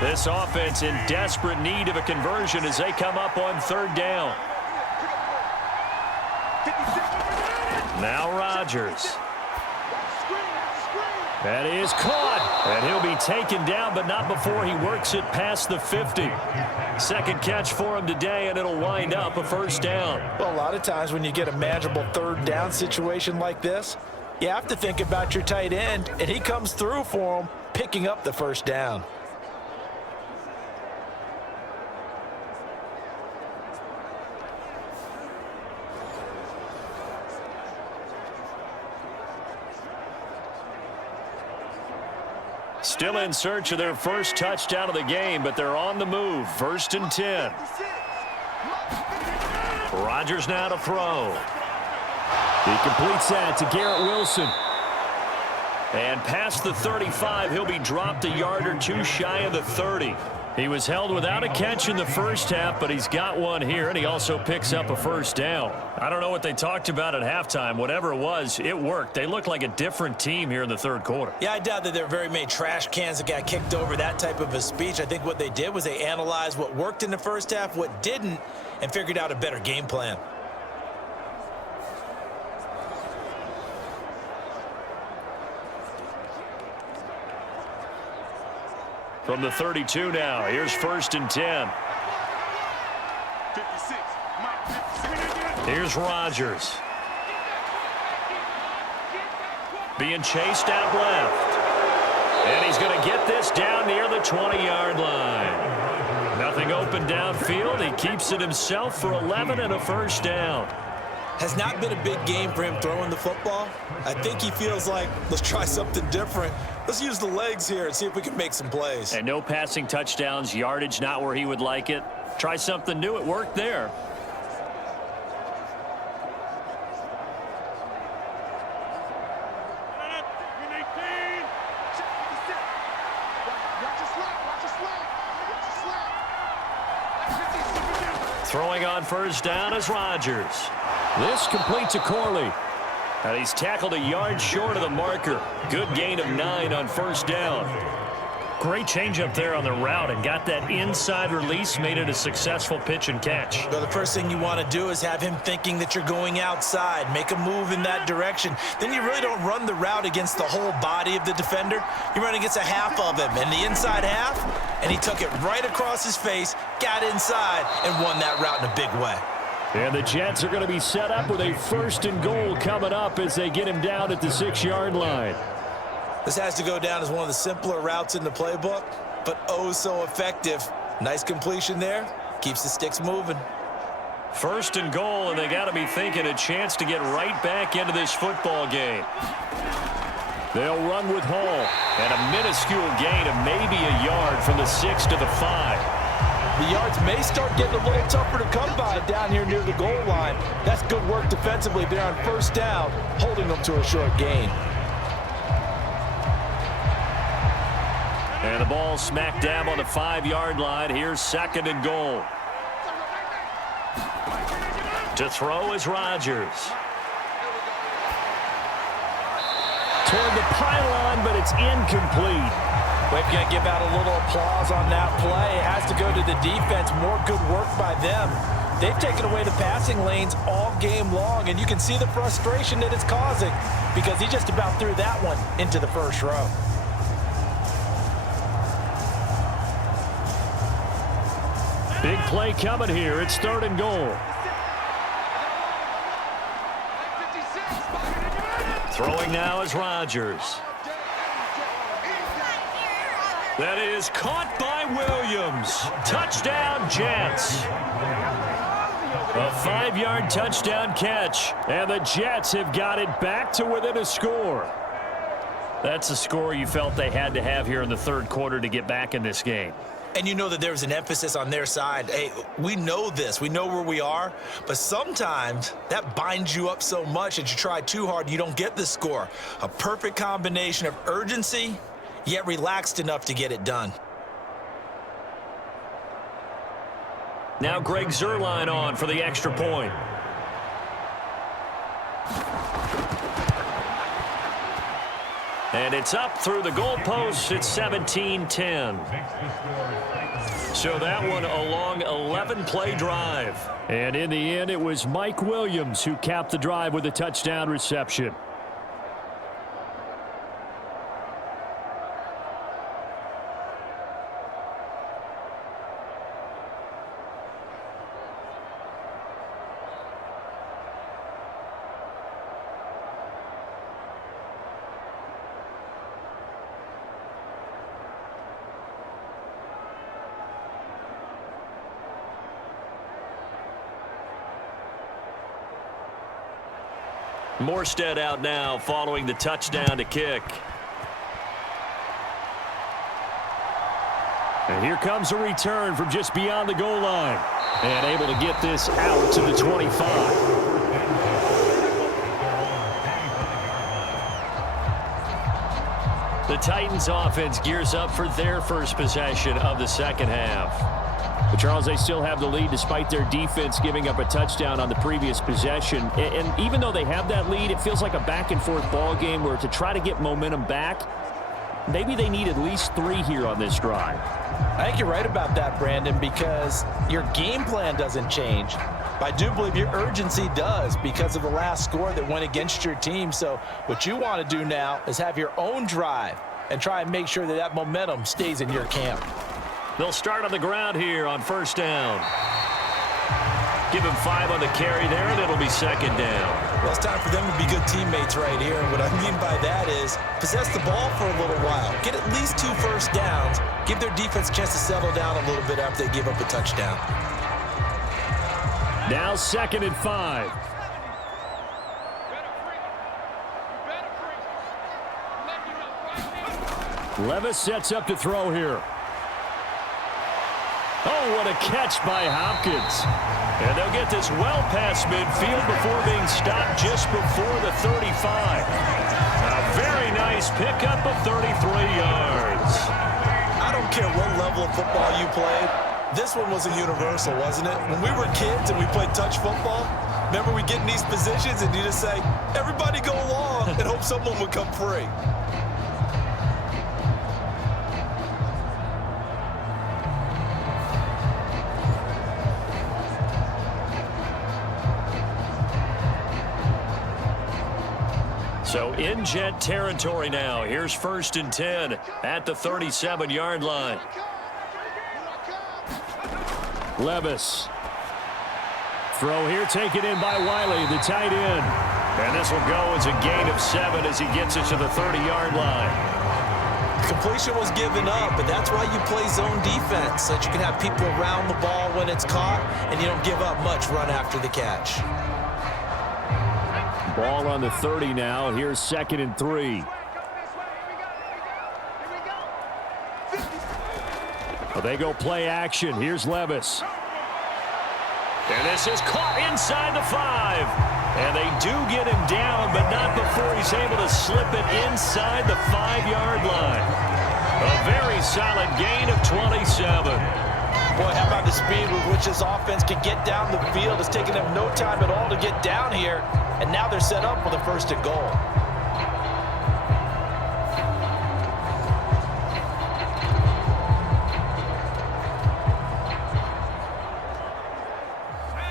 This offense in desperate need of a conversion as they come up on third down. Now Rodgers. That is caught. And he'll be taken down, but not before he works it past the 50. Second catch for him today, and it'll wind up a first down. Well, a lot of times when you get a manageable third down situation like this, you have to think about your tight end, and he comes through for him, picking up the first down. Still in search of their first touchdown of the game, but they're on the move. First and 10. Rodgers now to throw. He completes that to Garrett Wilson. And past the 35, he'll be dropped a yard or two shy of the 30. He was held without a catch in the first half, but he's got one here, and he also picks up a first down. I don't know what they talked about at halftime. Whatever it was, it worked. They look like a different team here in the third quarter. Yeah, I doubt that there are very many trash cans that got kicked over, that type of a speech. I think what they did was they analyzed what worked in the first half, what didn't, and figured out a better game plan. From the 32 now, here's first and 10. 56. Here's Rodgers. Being chased out left. And he's going to get this down near the 20-yard line. Nothing open downfield. He keeps it himself for 11 and a first down. Has not been a big game for him throwing the football. I think he feels like, let's try something different. Let's use the legs here and see if we can make some plays. And no passing touchdowns, yardage not where he would like it. Try something new. It worked there. Throwing on first down is Rodgers. This completes to Corley. And he's tackled a yard short of the marker. Good gain of 9 on first down. Great change up there on the route and got that inside release, made it a successful pitch and catch. Well, the first thing you want to do is have him thinking that you're going outside, make a move in that direction. Then you really don't run the route against the whole body of the defender. You run against a half of him, and the inside half, and he took it right across his face, got inside, and won that route in a big way. And the Jets are going to be set up with a first and goal coming up as they get him down at the 6-yard line. This has to go down as one of the simpler routes in the playbook, but oh so effective. Nice completion there. Keeps the sticks moving. First and goal, and they got to be thinking a chance to get right back into this football game. They'll run with Hall, and a minuscule gain of maybe a yard from the 6 to the 5. The yards may start getting a little tougher to come by down here near the goal line. That's good work defensively there on first down, holding them to a short gain. And the ball smack dab on the 5-yard line. Here's second and goal. To throw is Rodgers. Toward the pylon, but it's incomplete. We've got to give out a little applause on that play. It has to go to the defense. More good work by them. They've taken away the passing lanes all game long, and you can see the frustration that it's causing because he just about threw that one into the first row. Big play coming here. It's third and goal. Throwing now is Rodgers. That is caught by Williams. Touchdown, Jets. A 5-yard touchdown catch, and the Jets have got it back to within a score. That's a score you felt they had to have here in the third quarter to get back in this game. And you know that there was an emphasis on their side. Hey, we know this. We know where we are. But sometimes that binds you up so much that you try too hard, you don't get the score. A perfect combination of urgency, yet relaxed enough to get it done. Now Greg Zuerlein on for the extra point. And it's up through the goalposts. It's 17-10. So that one a long 11-play drive. And in the end, it was Mike Williams who capped the drive with a touchdown reception. Morstead out now following the touchdown to kick. And here comes a return from just beyond the goal line. And able to get this out to the 25. The Titans offense gears up for their first possession of the second half. But Charles, they still have the lead despite their defense giving up a touchdown on the previous possession. And even though they have that lead, it feels like a back-and-forth ball game where to try to get momentum back, maybe they need at least 3 here on this drive. I think you're right about that, Brandon, because your game plan doesn't change. But I do believe your urgency does because of the last score that went against your team. So what you want to do now is have your own drive and try and make sure that that momentum stays in your camp. They'll start on the ground here on first down. Give him 5 on the carry there, and it'll be second down. Well, it's time for them to be good teammates right here. And what I mean by that is possess the ball for a little while. Get at least 2 first downs. Give their defense a chance to settle down a little bit after they give up a touchdown. Now 2nd and 5. Levis sets up to throw here. Oh, what a catch by Hopkins. And they'll get this well past midfield before being stopped just before the 35. A very nice pickup of 33 yards. I don't care what level of football you played. This one was a universal, wasn't it? When we were kids and we played touch football, remember we get in these positions and you just say, everybody go along, and hope someone would come free. So in Jet territory now. Here's 1st and 10 at the 37-yard line. Levis. Throw here taken in by Wiley, the tight end. And this will go as a gain of 7 as he gets it to the 30-yard line. Completion was given up, but that's why you play zone defense, so that you can have people around the ball when it's caught, and you don't give up much run after the catch. Ball on the 30 now. Here's 2nd and 3. Well, they go play action. Here's Levis. And this is caught inside the 5. And they do get him down, but not before he's able to slip it inside the 5-yard line. A very solid gain of 27. Boy, how about the speed with which this offense can get down the field? It's taken them no time at all to get down here, and now they're set up for the 1st and goal.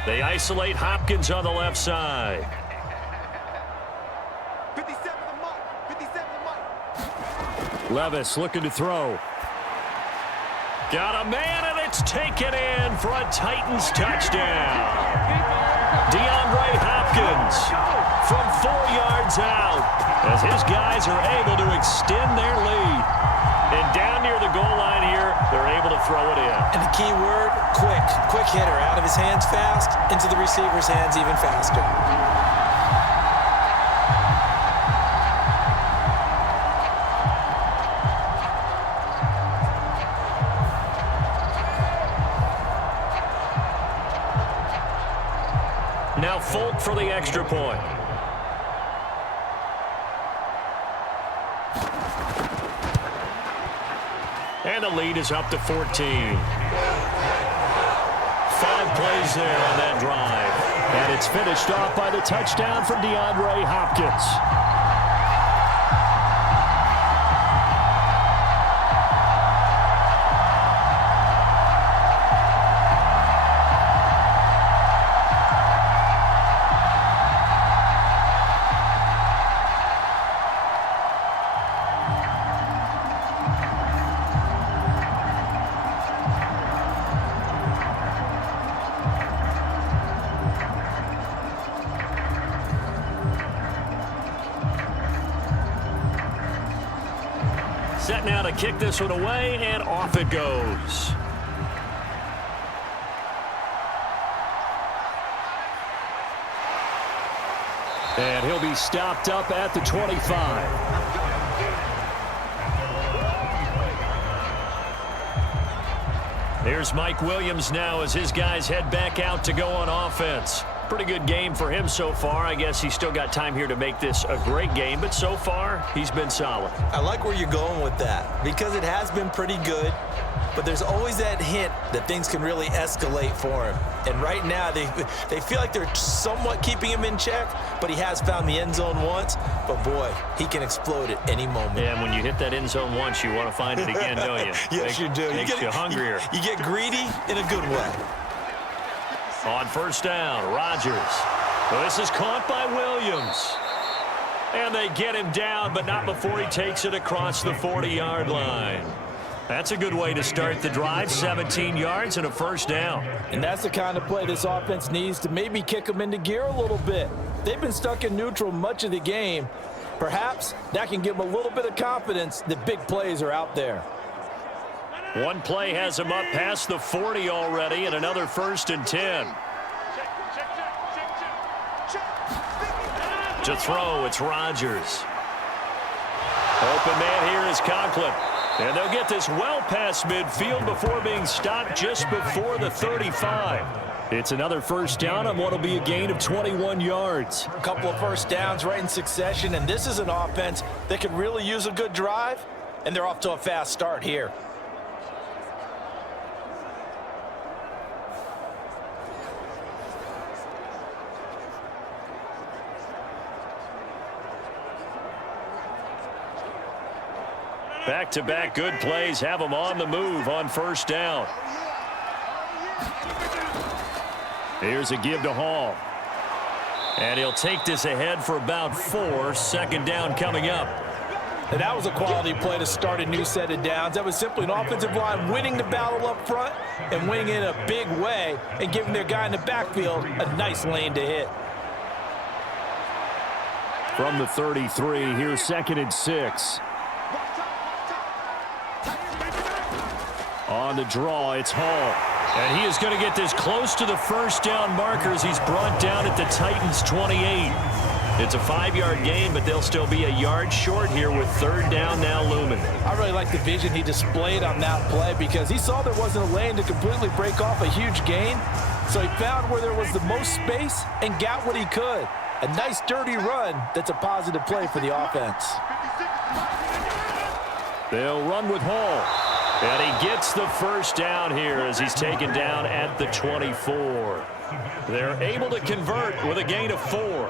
They isolate Hopkins on the left side. 57 the mark. 57 the mark. Levis looking to throw. Got a man, and it's taken in for a Titans touchdown. DeAndre Hopkins from 4 yards out as his guys are able to extend their lead. And down near the goal line here, they're able to throw it in. And the key word, quick. Quick hitter. Out of his hands fast, into the receiver's hands even faster. Now Folk for the extra point. And the lead is up to 14. 5 plays there on that drive. And it's finished off by the touchdown from DeAndre Hopkins. set now to kick this one away, and off it goes. And he'll be stopped up at the 25. Here's Mike Williams now as his guys head back out to go on offense. Pretty good game for him so far. I guess he's still got time here to make this a great game, but so far, he's been solid. I like where you're going with that because it has been pretty good, but there's always that hint that things can really escalate for him. And right now, they feel like they're somewhat keeping him in check, but he has found the end zone once. But, boy, he can explode at any moment. Yeah, and when you hit that end zone once, you want to find it again, don't you? Yes, you do. Makes you hungrier. You get greedy in a good way. On first down, Rodgers. Well, this is caught by Williams. And they get him down, but not before he takes it across the 40-yard line. That's a good way to start the drive, 17 yards and a first down. And that's the kind of play this offense needs to maybe kick them into gear a little bit. They've been stuck in neutral much of the game. Perhaps that can give them a little bit of confidence that big plays are out there. One play has him up past the 40 already, and another 1st and 10. To throw, it's Rodgers. Open man here is Conklin. And they'll get this well past midfield before being stopped just before the 35. It's another first down on what will be a gain of 21 yards. A couple of first downs right in succession, and this is an offense that could really use a good drive, and they're off to a fast start here. Back-to-back good plays have them on the move on first down. Here's a give to Hall. And he'll take this ahead for about 4. Second down coming up. And that was a quality play to start a new set of downs. That was simply an offensive line winning the battle up front and winning in a big way and giving their guy in the backfield a nice lane to hit. From the 33, here's 2nd and 6. On the draw, it's Hall. And he is going to get this close to the first down markers. He's brought down at the Titans' 28. It's a 5-yard gain, but they'll still be a yard short here with 3rd down now looming. I really like the vision he displayed on that play because he saw there wasn't a lane to completely break off a huge gain. So he found where there was the most space and got what he could. A nice dirty run that's a positive play for the offense. They'll run with Hall. And he gets the first down here as he's taken down at the 24. They're able to convert with a gain of 4.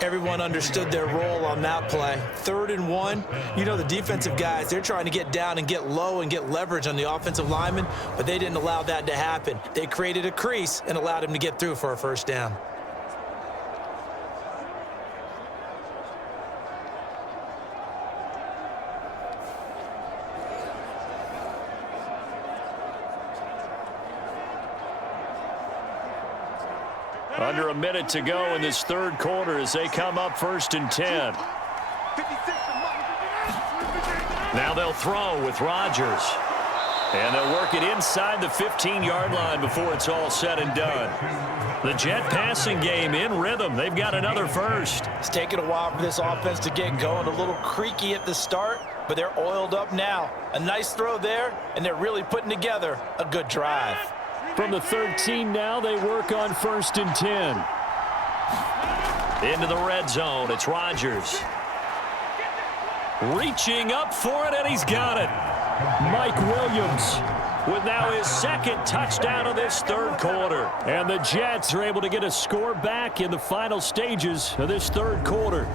Everyone understood their role on that play. 3rd and 1. You know, the defensive guys, they're trying to get down and get low and get leverage on the offensive lineman, but they didn't allow that to happen. They created a crease and allowed him to get through for a first down. Under a minute to go in this 3rd quarter as they come up 1st and 10. Now they'll throw with Rodgers. And they'll work it inside the 15-yard line before it's all said and done. The Jet passing game in rhythm. They've got another first. It's taken a while for this offense to get going. A little creaky at the start, but they're oiled up now. A nice throw there, and they're really putting together a good drive. From the 13 now, they work on 1st and 10. Into the red zone, it's Rodgers. Reaching up for it, and he's got it. Mike Williams with now his 2nd touchdown of this 3rd quarter. And the Jets are able to get a score back in the final stages of this 3rd quarter.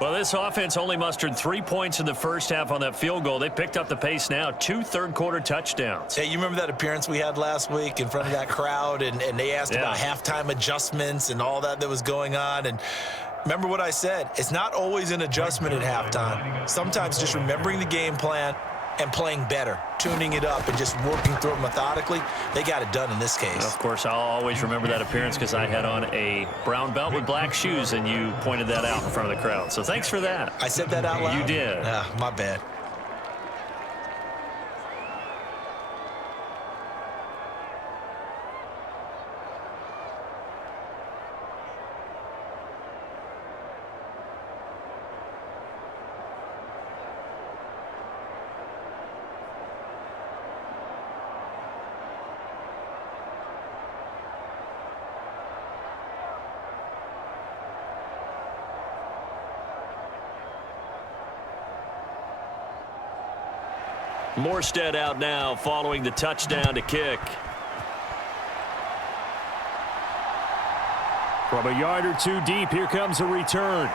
Well, this offense only mustered 3 points in the first half on that field goal. They picked up the pace now, 2 third-quarter touchdowns. Hey, you remember that appearance we had last week in front of that crowd, and they asked about halftime adjustments and all that was going on, and remember what I said. It's not always an adjustment at halftime. Sometimes just remembering the game plan and playing better, tuning it up and just working through it methodically. They got it done in this case. Of course, I'll always remember that appearance because I had on a brown belt with black shoes, and you pointed that out in front of the crowd. So thanks for that. I said that out loud? You did. My bad. Morstead out now following the touchdown to kick. From a yard or two deep, here comes a return.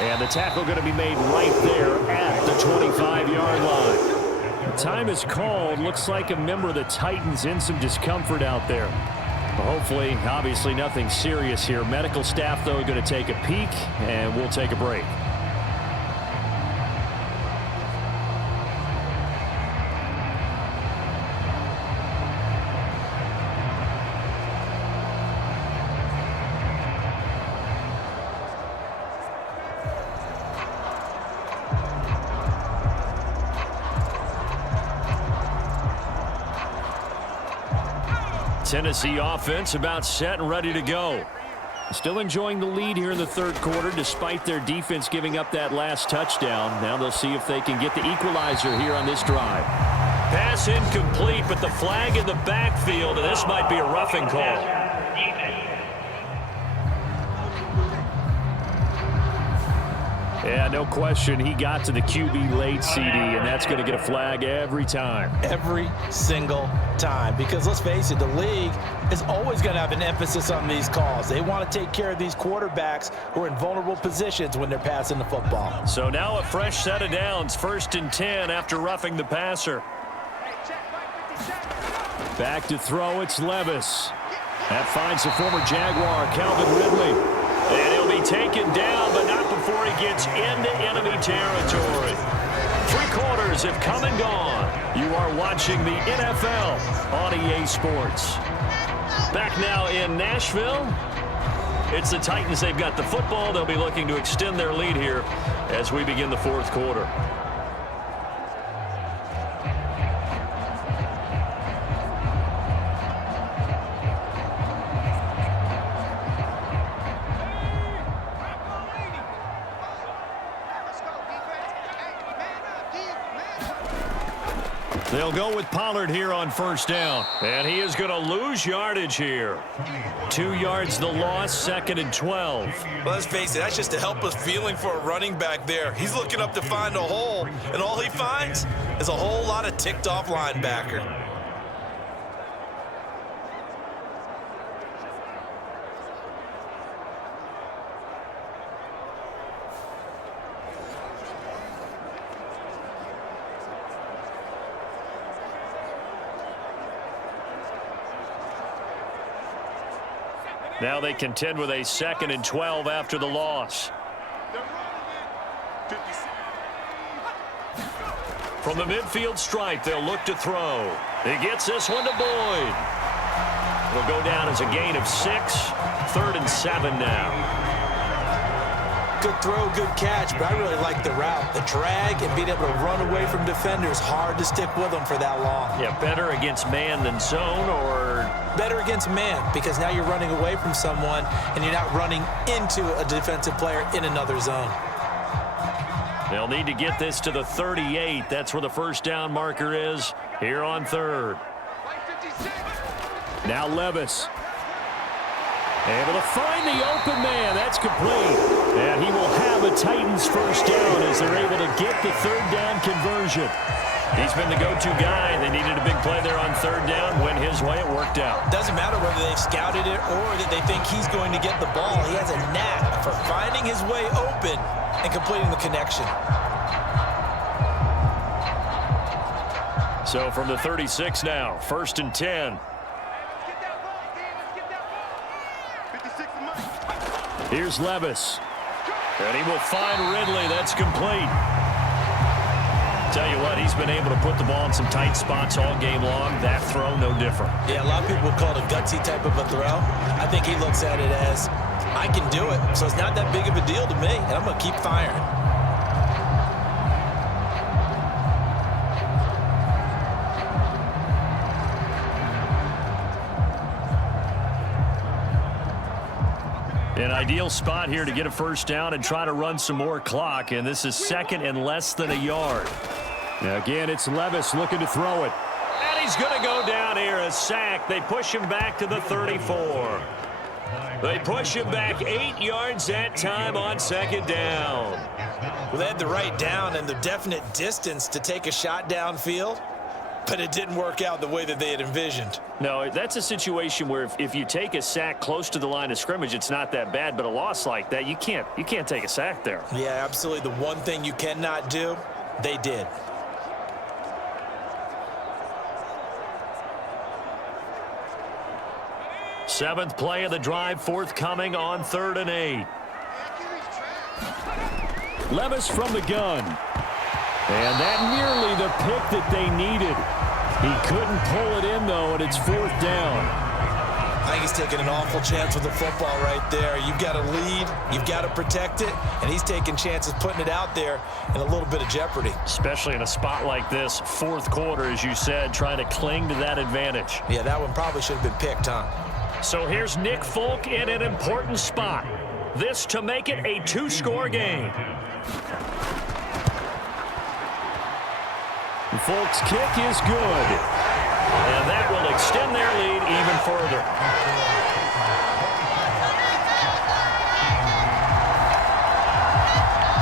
And the tackle going to be made right there at the 25-yard line. The time is called. Looks like a member of the Titans in some discomfort out there. Well, hopefully, obviously nothing serious here. Medical staff, though, going to take a peek, and we'll take a break. Tennessee offense about set and ready to go. Still enjoying the lead here in the third quarter despite their defense giving up that last touchdown. Now they'll see if they can get the equalizer here on this drive. Pass incomplete, but the flag in the backfield, and this might be a roughing call. Yeah, no question. He got to the QB late, CD, and that's going to get a flag every time. Every single time. Because let's face it, the league is always going to have an emphasis on these calls. They want to take care of these quarterbacks who are in vulnerable positions when they're passing the football. So now a fresh set of downs. 1st and 10 after roughing the passer. Back to throw, it's Levis. That finds the former Jaguar, Calvin Ridley. And he'll be taken down, but not before he gets into enemy territory. 3 quarters have come and gone. You are watching the NFL on EA Sports. Back now in Nashville. It's the Titans. They've got the football. They'll be looking to extend their lead here as we begin the 4th quarter. They'll go with Pollard here on 1st down. And he is going to lose yardage here. 2 yards the loss, 2nd and 12. Well, let's face it, that's just a helpless feeling for a running back there. He's looking up to find a hole, and all he finds is a whole lot of ticked-off linebacker. Now they contend with a 2nd and 12 after the loss. From the midfield stripe, they'll look to throw. He gets this one to Boyd. It'll go down as a gain of 6. 3rd and 7 now. Good throw, good catch, but I really like the route. The drag and being able to run away from defenders, hard to stick with them for that long. Yeah, better against man than zone, or? Better against man, because now you're running away from someone and you're not running into a defensive player in another zone. They'll need to get this to the 38. That's where the 1st down marker is here on 3rd. Now Levis. Able to find the open man. That's complete. And he will have a Titans 1st down as they're able to get the 3rd down conversion. He's been the go-to guy. They needed a big play there on 3rd down. Went his way. It worked out. Doesn't matter whether they've scouted it or that they think he's going to get the ball. He has a knack for finding his way open and completing the connection. So from the 36 now, 1st and 10. Here's Levis. And he will find Ridley. That's complete. Tell you what, he's been able to put the ball in some tight spots all game long. That throw, no different. Yeah, a lot of people would call it a gutsy type of a throw. I think he looks at it as, I can do it, so it's not that big of a deal to me, and I'm going to keep firing. An ideal spot here to get a 1st down and try to run some more clock, and this is 2nd and less than a yard. Now again, it's Levis looking to throw it. And he's going to go down here, a sack. They push him back to the 34. They push him back 8 yards that time on second down. Well, they had the right down and the definite distance to take a shot downfield, but it didn't work out the way that they had envisioned. No, that's a situation where if you take a sack close to the line of scrimmage, it's not that bad, but a loss like that, you can't take a sack there. Yeah, absolutely. The one thing you cannot do, they did. Seventh play of the drive, forthcoming on 3rd and 8. Levis from the gun. And that nearly the pick that they needed. He couldn't pull it in, though, and it's 4th down. I think he's taking an awful chance with the football right there. You've got to lead, you've got to protect it, and he's taking chances putting it out there in a little bit of jeopardy. Especially in a spot like this, 4th quarter, as you said, trying to cling to that advantage. Yeah, that one probably should have been picked, huh? So here's Nick Folk in an important spot. This to make it a 2-score game. Folk's kick is good. And that will extend their lead even further.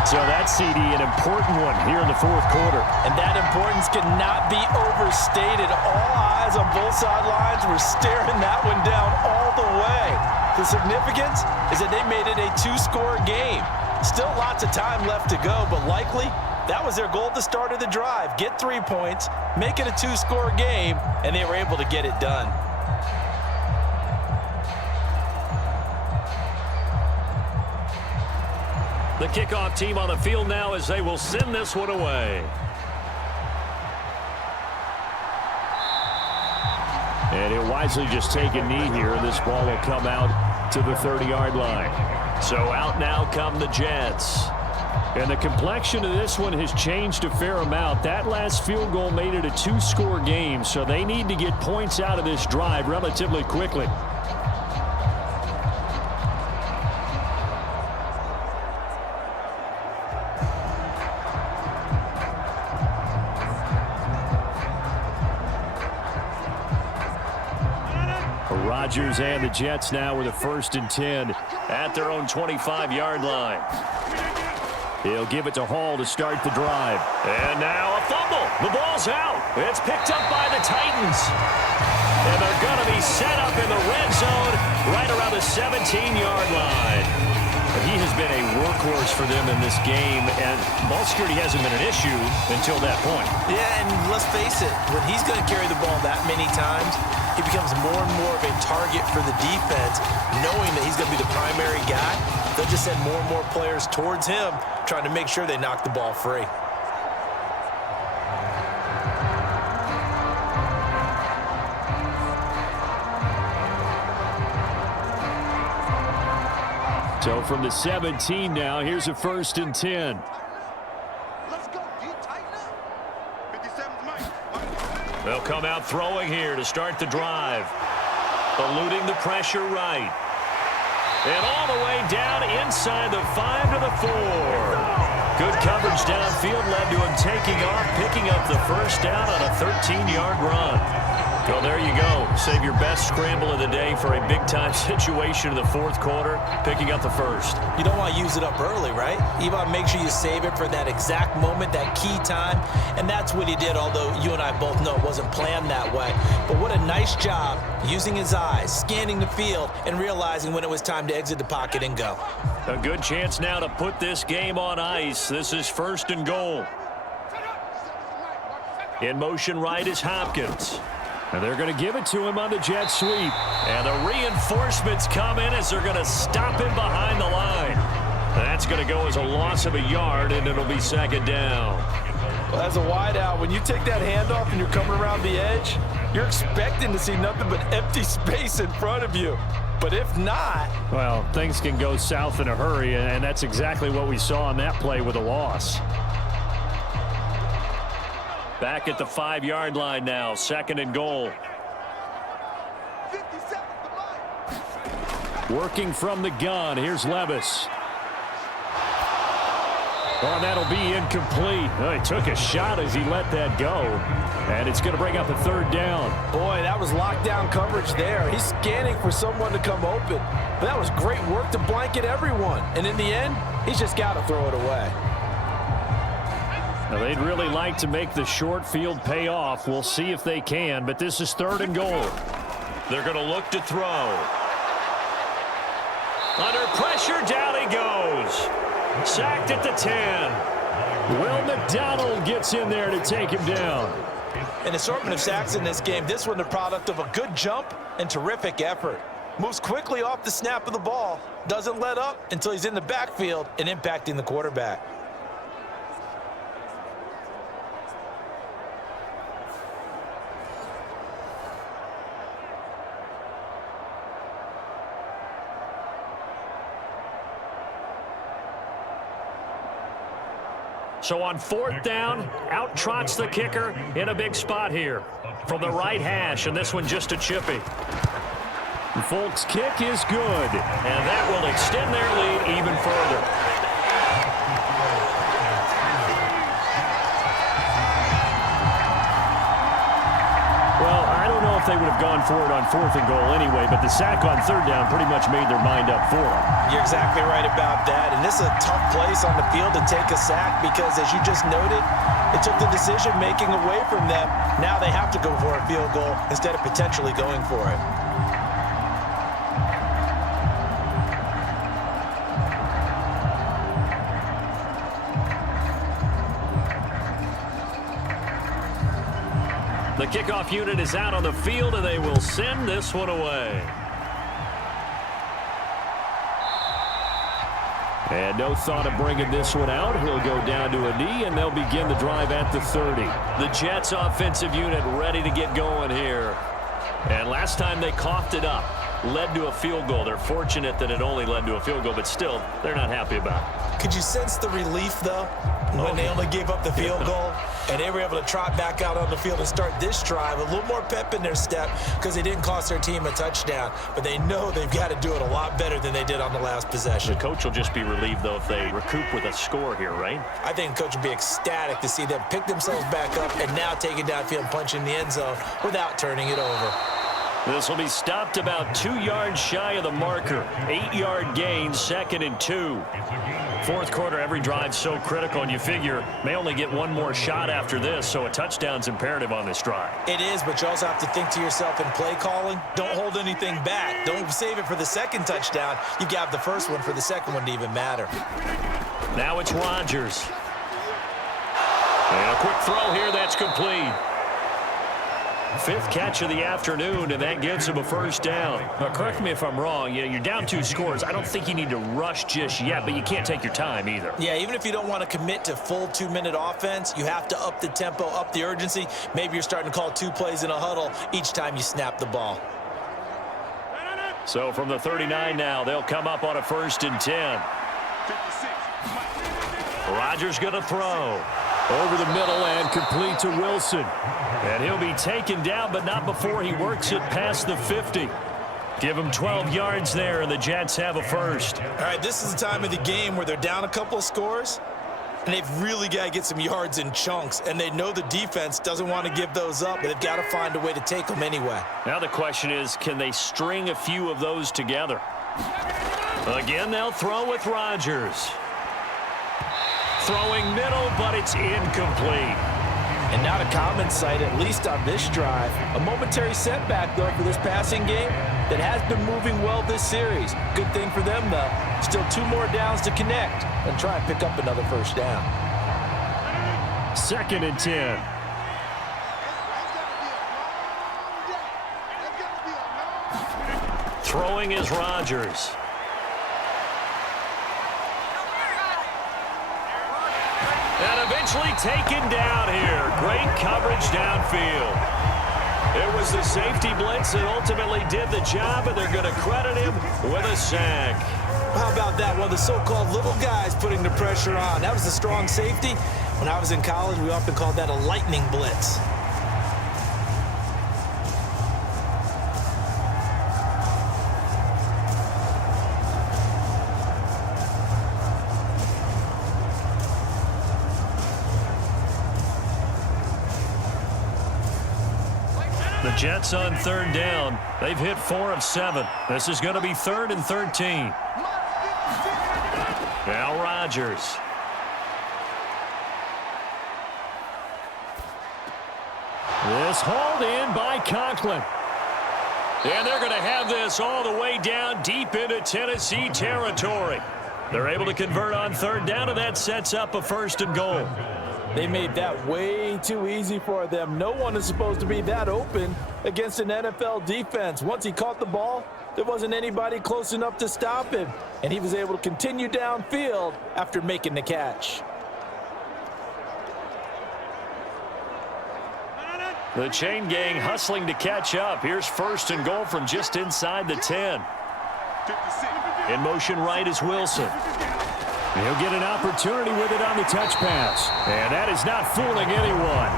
So that CD, an important one here in the 4th quarter. And that importance cannot be overstated. All eyes on both sidelines were staring that one down all the way. The significance is that they made it a 2-score game. Still lots of time left to go, but likely that was their goal at the start of the drive. Get 3 points, make it a 2-score game, and they were able to get it done. The kickoff team on the field now as they will send this one away. And he'll wisely just take a knee here, and this ball will come out to the 30-yard line. So out now come the Jets. And the complexion of this one has changed a fair amount. That last field goal made it a 2-score game, so they need to get points out of this drive relatively quickly. Rodgers and the Jets now with a 1st and 10 at their own 25-yard line. He'll give it to Hall to start the drive. And now a fumble. The ball's out. It's picked up by the Titans. And they're going to be set up in the red zone right around the 17-yard line. He has been a workhorse for them in this game, and ball security hasn't been an issue until that point. Yeah, and let's face it, when he's going to carry the ball that many times, he becomes more and more of a target for the defense, knowing that he's going to be the primary guy. They'll just send more and more players towards him, trying to make sure they knock the ball free. So from the 17 now, here's a 1st and 10. Let's go. Do you tighten up? 57's Mike. They'll come out throwing here to start the drive. Eluding the pressure right. And all the way down inside the 5 to the 4. Good coverage downfield led to him taking off, picking up the 1st down on a 13-yard run. Well, there you go. Save your best scramble of the day for a big-time situation in the 4th quarter, picking up the 1st. You don't want to use it up early, right? You want to make sure you save it for that exact moment, that key time, and that's what he did, although you and I both know it wasn't planned that way. But what a nice job using his eyes, scanning the field, and realizing when it was time to exit the pocket and go. A good chance now to put this game on ice. This is 1st and goal. In motion right is Hopkins. And they're going to give it to him on the jet sweep. And the reinforcements come in as they're going to stop him behind the line. That's going to go as a loss of a yard, and it'll be 2nd down. Well, as a wideout, when you take that handoff and you're coming around the edge, you're expecting to see nothing but empty space in front of you. But if not... Well, things can go south in a hurry, and that's exactly what we saw on that play with a loss. Back at the 5-yard line now, 2nd and goal. 57's the Mike. Working from the gun, here's Levis. Oh, that'll be incomplete. Oh, he took a shot as he let that go. And it's going to bring up a third down. Boy, that was lockdown coverage there. He's scanning for someone to come open. But that was great work to blanket everyone. And in the end, he's just got to throw it away. Now, they'd really like to make the short field pay off. We'll see if they can, but this is 3rd and goal. They're going to look to throw. Under pressure, down he goes. Sacked at the 10. Will McDonald gets in there to take him down. An assortment of sacks in this game. This one the product of a good jump and terrific effort. Moves quickly off the snap of the ball. Doesn't let up until he's in the backfield and impacting the quarterback. So on 4th down, out trots the kicker in a big spot here from the right hash, and this one just a chippy. Folk's kick is good, and that will extend their lead even further. Well, I don't know if they would have gone for it on 4th and goal anyway, but the sack on 3rd down pretty much made their mind up for them. You're exactly right about that. And this is a tough place on the field to take a sack because, as you just noted, it took the decision-making away from them. Now they have to go for a field goal instead of potentially going for it. The kickoff unit is out on the field, and they will send this one away. And no thought of bringing this one out. He'll go down to a knee, and they'll begin the drive at the 30. The Jets offensive unit ready to get going here. And last time they coughed it up, led to a field goal. They're fortunate that it only led to a field goal, but still, they're not happy about it. Could you sense the relief, though, when they only gave up the field goal? And they were able to trot back out on the field and start this drive. A little more pep in their step because they didn't cost their team a touchdown. But they know they've got to do it a lot better than they did on the last possession. The coach will just be relieved, though, if they recoup with a score here, right? I think the coach will be ecstatic to see them pick themselves back up and now take it downfield and punch in the end zone without turning it over. This will be stopped about 2 yards shy of the marker. 8-yard gain, 2nd and 2. 4th quarter, every drive so critical, and you figure may only get one more shot after this, so a touchdown's imperative on this drive. It is, but you also have to think to yourself in play calling, don't hold anything back. Don't save it for the second touchdown. You got the first one for the second one to even matter. Now it's Rodgers. And a quick throw here, that's complete. 5th catch of the afternoon, and that gives him a first down. Now, correct me if I'm wrong. You're down 2 scores. I don't think you need to rush just yet, but you can't take your time either. Yeah, even if you don't want to commit to full 2-minute offense, you have to up the tempo, up the urgency. Maybe you're starting to call 2 plays in a huddle each time you snap the ball. So from the 39 now, they'll come up on a 1st and 10. Rodgers going to throw. Over the middle and complete to Wilson. And he'll be taken down, but not before he works it past the 50. Give him 12 yards there, and the Jets have a first. All right, this is the time of the game where they're down a couple of scores, and they've really got to get some yards in chunks, and they know the defense doesn't want to give those up, but they've got to find a way to take them anyway. Now the question is, can they string a few of those together? Again, they'll throw with Rodgers. Throwing middle, but it's incomplete. And not a common sight, at least on this drive. A momentary setback, though, for this passing game that has been moving well this series. Good thing for them, though. Still 2 more downs to connect and try and pick up another first down. 2nd and 10. Throwing is Rodgers. And eventually taken down here. Great coverage downfield. It was the safety blitz that ultimately did the job, and they're going to credit him with a sack. How about that? One of the so-called little guys putting the pressure on. That was a strong safety. When I was in college, we often called that a lightning blitz. Jets on third down. They've hit 4 of 7. This is going to be 3rd and 13. Now Rodgers. This hauled in by Conklin. And they're going to have this all the way down deep into Tennessee territory. They're able to convert on third down, and that sets up a 1st and goal. They made that way too easy for them. No one is supposed to be that open against an NFL defense. Once he caught the ball, there wasn't anybody close enough to stop him, and he was able to continue downfield after making the catch. The chain gang hustling to catch up. Here's 1st and goal from just inside the 10. In motion right is Wilson. He'll get an opportunity with it on the touch pass. And that is not fooling anyone.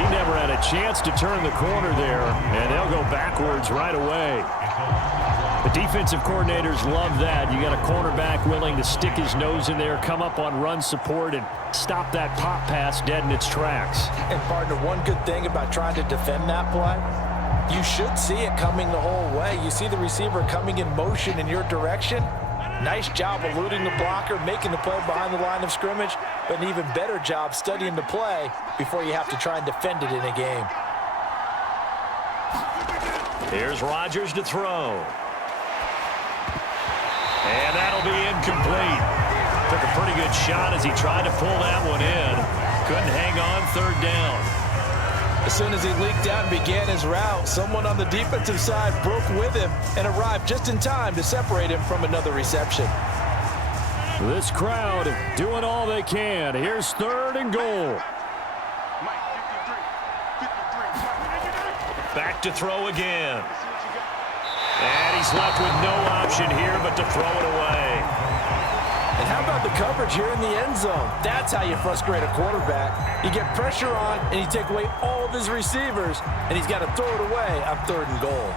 He never had a chance to turn the corner there, and they'll go backwards right away. The defensive coordinators love that. You got a cornerback willing to stick his nose in there, come up on run support, and stop that pop pass dead in its tracks. And partner, one good thing about trying to defend that play, you should see it coming the whole way. You see the receiver coming in motion in your direction. Nice job eluding the blocker, making the play behind the line of scrimmage, but an even better job studying the play before you have to try and defend it in a game. Here's Rodgers to throw. And that'll be incomplete. Took a pretty good shot as he tried to pull that one in. Couldn't hang on third down. As soon as he leaked out and began his route, someone on the defensive side broke with him and arrived just in time to separate him from another reception. This crowd doing all they can. Here's 3rd and goal. Back to throw again. And he's left with no option here but to throw it away. And how about the coverage here in the end zone? That's how you frustrate a quarterback. You get pressure on, and you take away all of his receivers, and he's got to throw it away on 3rd and goal.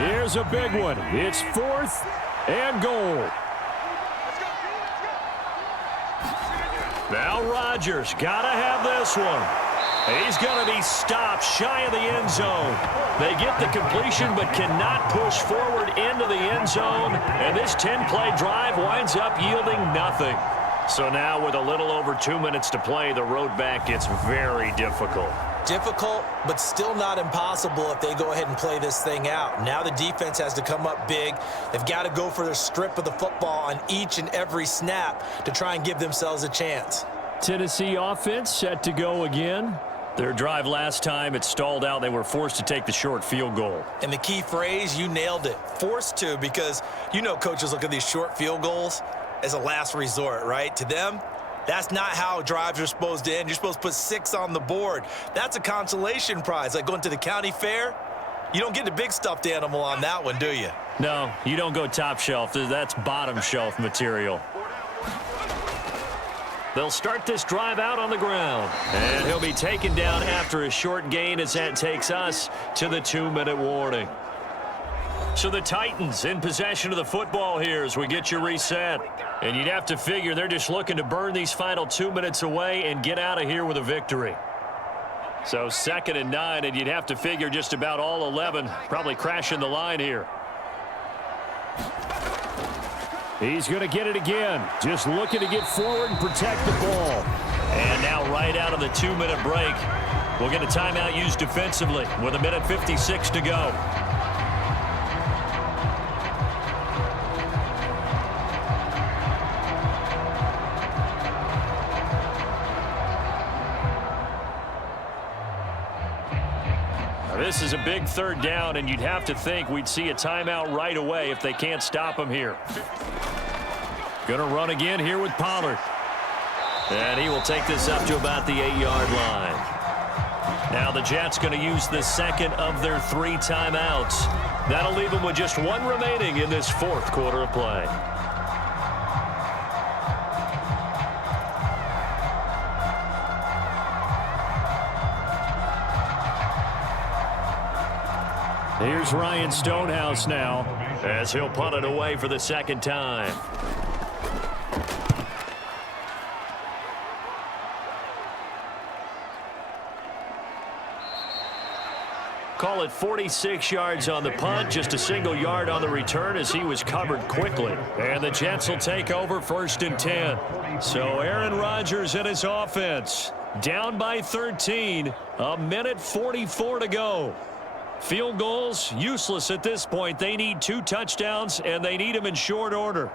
Here's a big one. It's 4th and goal. Now Rodgers got to have this one. He's going to be stopped shy of the end zone. They get the completion but cannot push forward into the end zone. And this 10-play drive winds up yielding nothing. So now with a little over 2 minutes to play, the road back gets very difficult. Difficult, but still not impossible if they go ahead and play this thing out. Now the defense has to come up big. They've got to go for their strip of the football on each and every snap to try and give themselves a chance. Tennessee offense set to go again. Their drive last time, it stalled out. They were forced to take the short field goal. And the key phrase, you nailed it. Forced to, because you know coaches look at these short field goals as a last resort, right? To them, that's not how drives are supposed to end. You're supposed to put 6 on the board. That's a consolation prize. Like going to the county fair, you don't get the big stuffed animal on that one, do you? No, you don't go top shelf. That's bottom shelf material. They'll start this drive out on the ground. And he'll be taken down after a short gain as that takes us to the 2-minute warning. So the Titans in possession of the football here as we get you reset. And you'd have to figure they're just looking to burn these final 2 minutes away and get out of here with a victory. So 2nd and 9, and you'd have to figure just about all 11 probably crashing the line here. He's going to get it again. Just looking to get forward and protect the ball. And now right out of the 2-minute break, we'll get a timeout used defensively with 1:56 to go. This is a big 3rd down, and you'd have to think we'd see a timeout right away if they can't stop him here. Going to run again here with Pollard. And he will take this up to about the 8-yard line. Now the Jets going to use the 2nd of their 3 timeouts. That'll leave them with just 1 remaining in this 4th quarter of play. Here's Ryan Stonehouse now as he'll punt it away for the 2nd time. Call it 46 yards on the punt, just a single yard on the return as he was covered quickly. And the Jets will take over 1st and 10. So Aaron Rodgers and his offense down by 13, a minute 44 to go. Field goals, useless at this point. They need 2 touchdowns, and they need them in short order.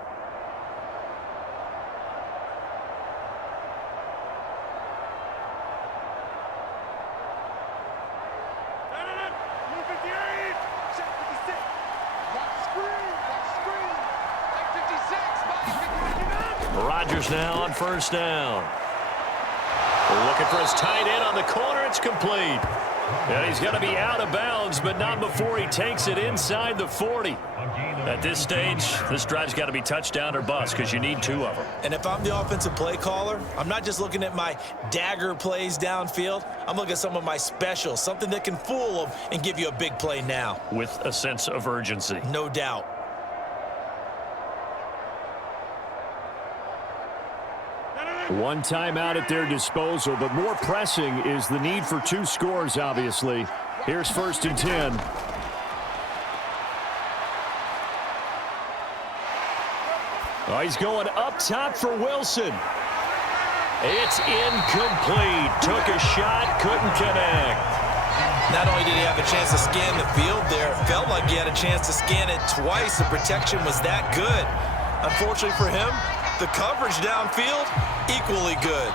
Rodgers now on 1st down. Looking for his tight end on the corner. It's complete. And he's going to be out of bounds, but not before he takes it inside the 40. At this stage, this drive's got to be touchdown or bust because you need 2 of them. And if I'm the offensive play caller, I'm not just looking at my dagger plays downfield. I'm looking at some of my specials, something that can fool them and give you a big play now. With a sense of urgency. No doubt. One timeout at their disposal, but more pressing is the need for 2 scores, obviously. Here's 1st and 10. Oh, he's going up top for Wilson. It's incomplete. Took a shot, couldn't connect. Not only did he have a chance to scan the field there, it felt like he had a chance to scan it twice. The protection was that good. Unfortunately for him, the coverage downfield, equally good.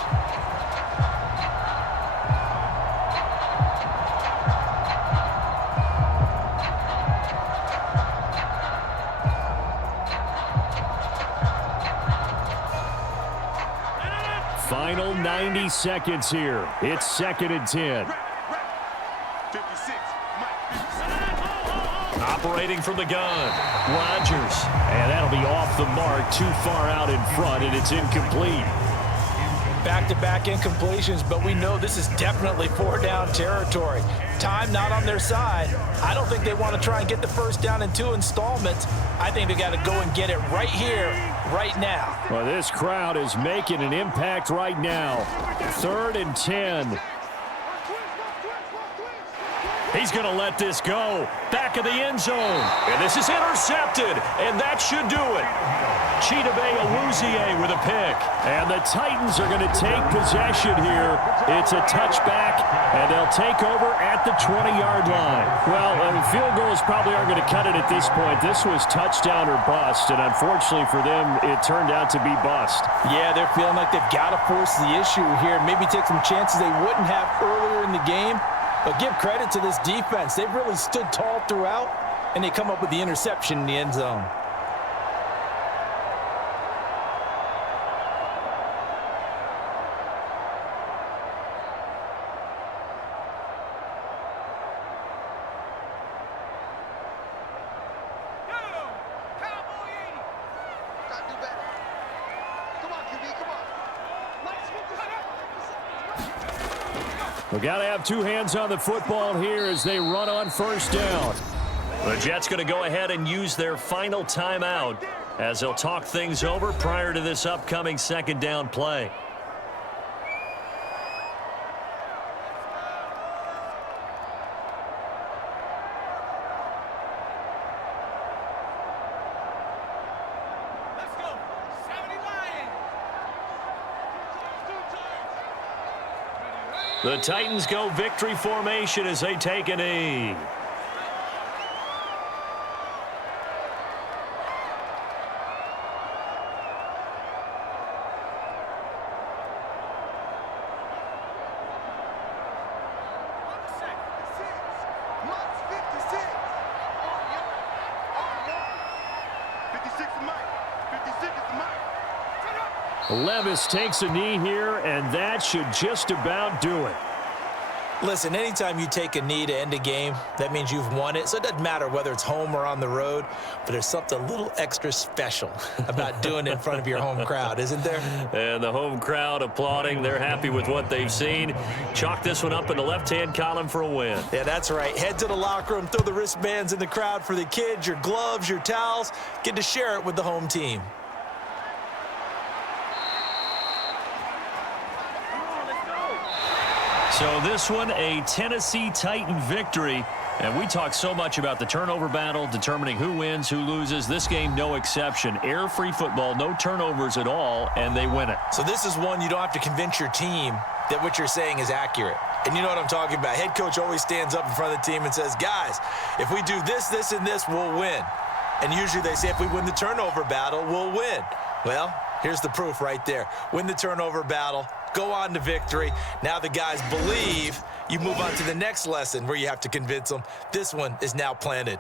Final 90 seconds here. It's 2nd and 10. 56, Operating from the gun, Rodgers. And that'll be off the mark, too far out in front, and it's incomplete. Back-to-back incompletions, but we know this is definitely 4-down territory. Time not on their side. I don't think they want to try and get the 1st down in 2 installments. I think they got to go and get it right here, right now. Well, this crowd is making an impact right now. 3rd and 10. He's going to let this go. Back of the end zone. And this is intercepted. And that should do it. Chidobe Awuzie with a pick. And the Titans are going to take possession here. It's a touchback, and they'll take over at the 20-yard line. Well, field goals probably aren't going to cut it at this point. This was touchdown or bust, and unfortunately for them, it turned out to be bust. Yeah, they're feeling like they've got to force the issue here. Maybe take some chances they wouldn't have earlier in the game. But give credit to this defense. They've really stood tall throughout, and they come up with the interception in the end zone. We got to have 2 hands on the football here as they run on 1st down. The Jets going to go ahead and use their final timeout as they'll talk things over prior to this upcoming 2nd down play. The Titans go victory formation as they take a knee. Levis takes a knee here, and that should just about do it. Listen, anytime you take a knee to end a game, that means you've won it. So it doesn't matter whether it's home or on the road, but there's something a little extra special about doing it in front of your home crowd, isn't there? And the home crowd applauding. They're happy with what they've seen. Chalk this one up in the left-hand column for a win. Yeah, that's right. Head to the locker room, throw the wristbands in the crowd for the kids, your gloves, your towels. Get to share it with the home team. So this one, a Tennessee Titan victory. And we talk so much about the turnover battle, determining who wins, who loses. This game, no exception. Error-free football, no turnovers at all, and they win it. So this is one you don't have to convince your team that what you're saying is accurate. And you know what I'm talking about. Head coach always stands up in front of the team and says, guys, if we do this, this, and this, we'll win. And usually they say if we win the turnover battle, we'll win. Well, here's the proof right there. Win the turnover battle, go on to victory. Now the guys believe. You move on to the next lesson where you have to convince them. This one is now planted.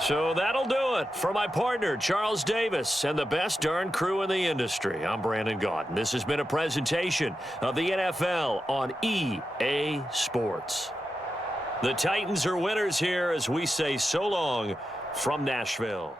So that'll do it. For my partner, Charles Davis, and the best darn crew in the industry, I'm Brandon Gaudin. This has been a presentation of the NFL on EA Sports. The Titans are winners here as we say so long from Nashville.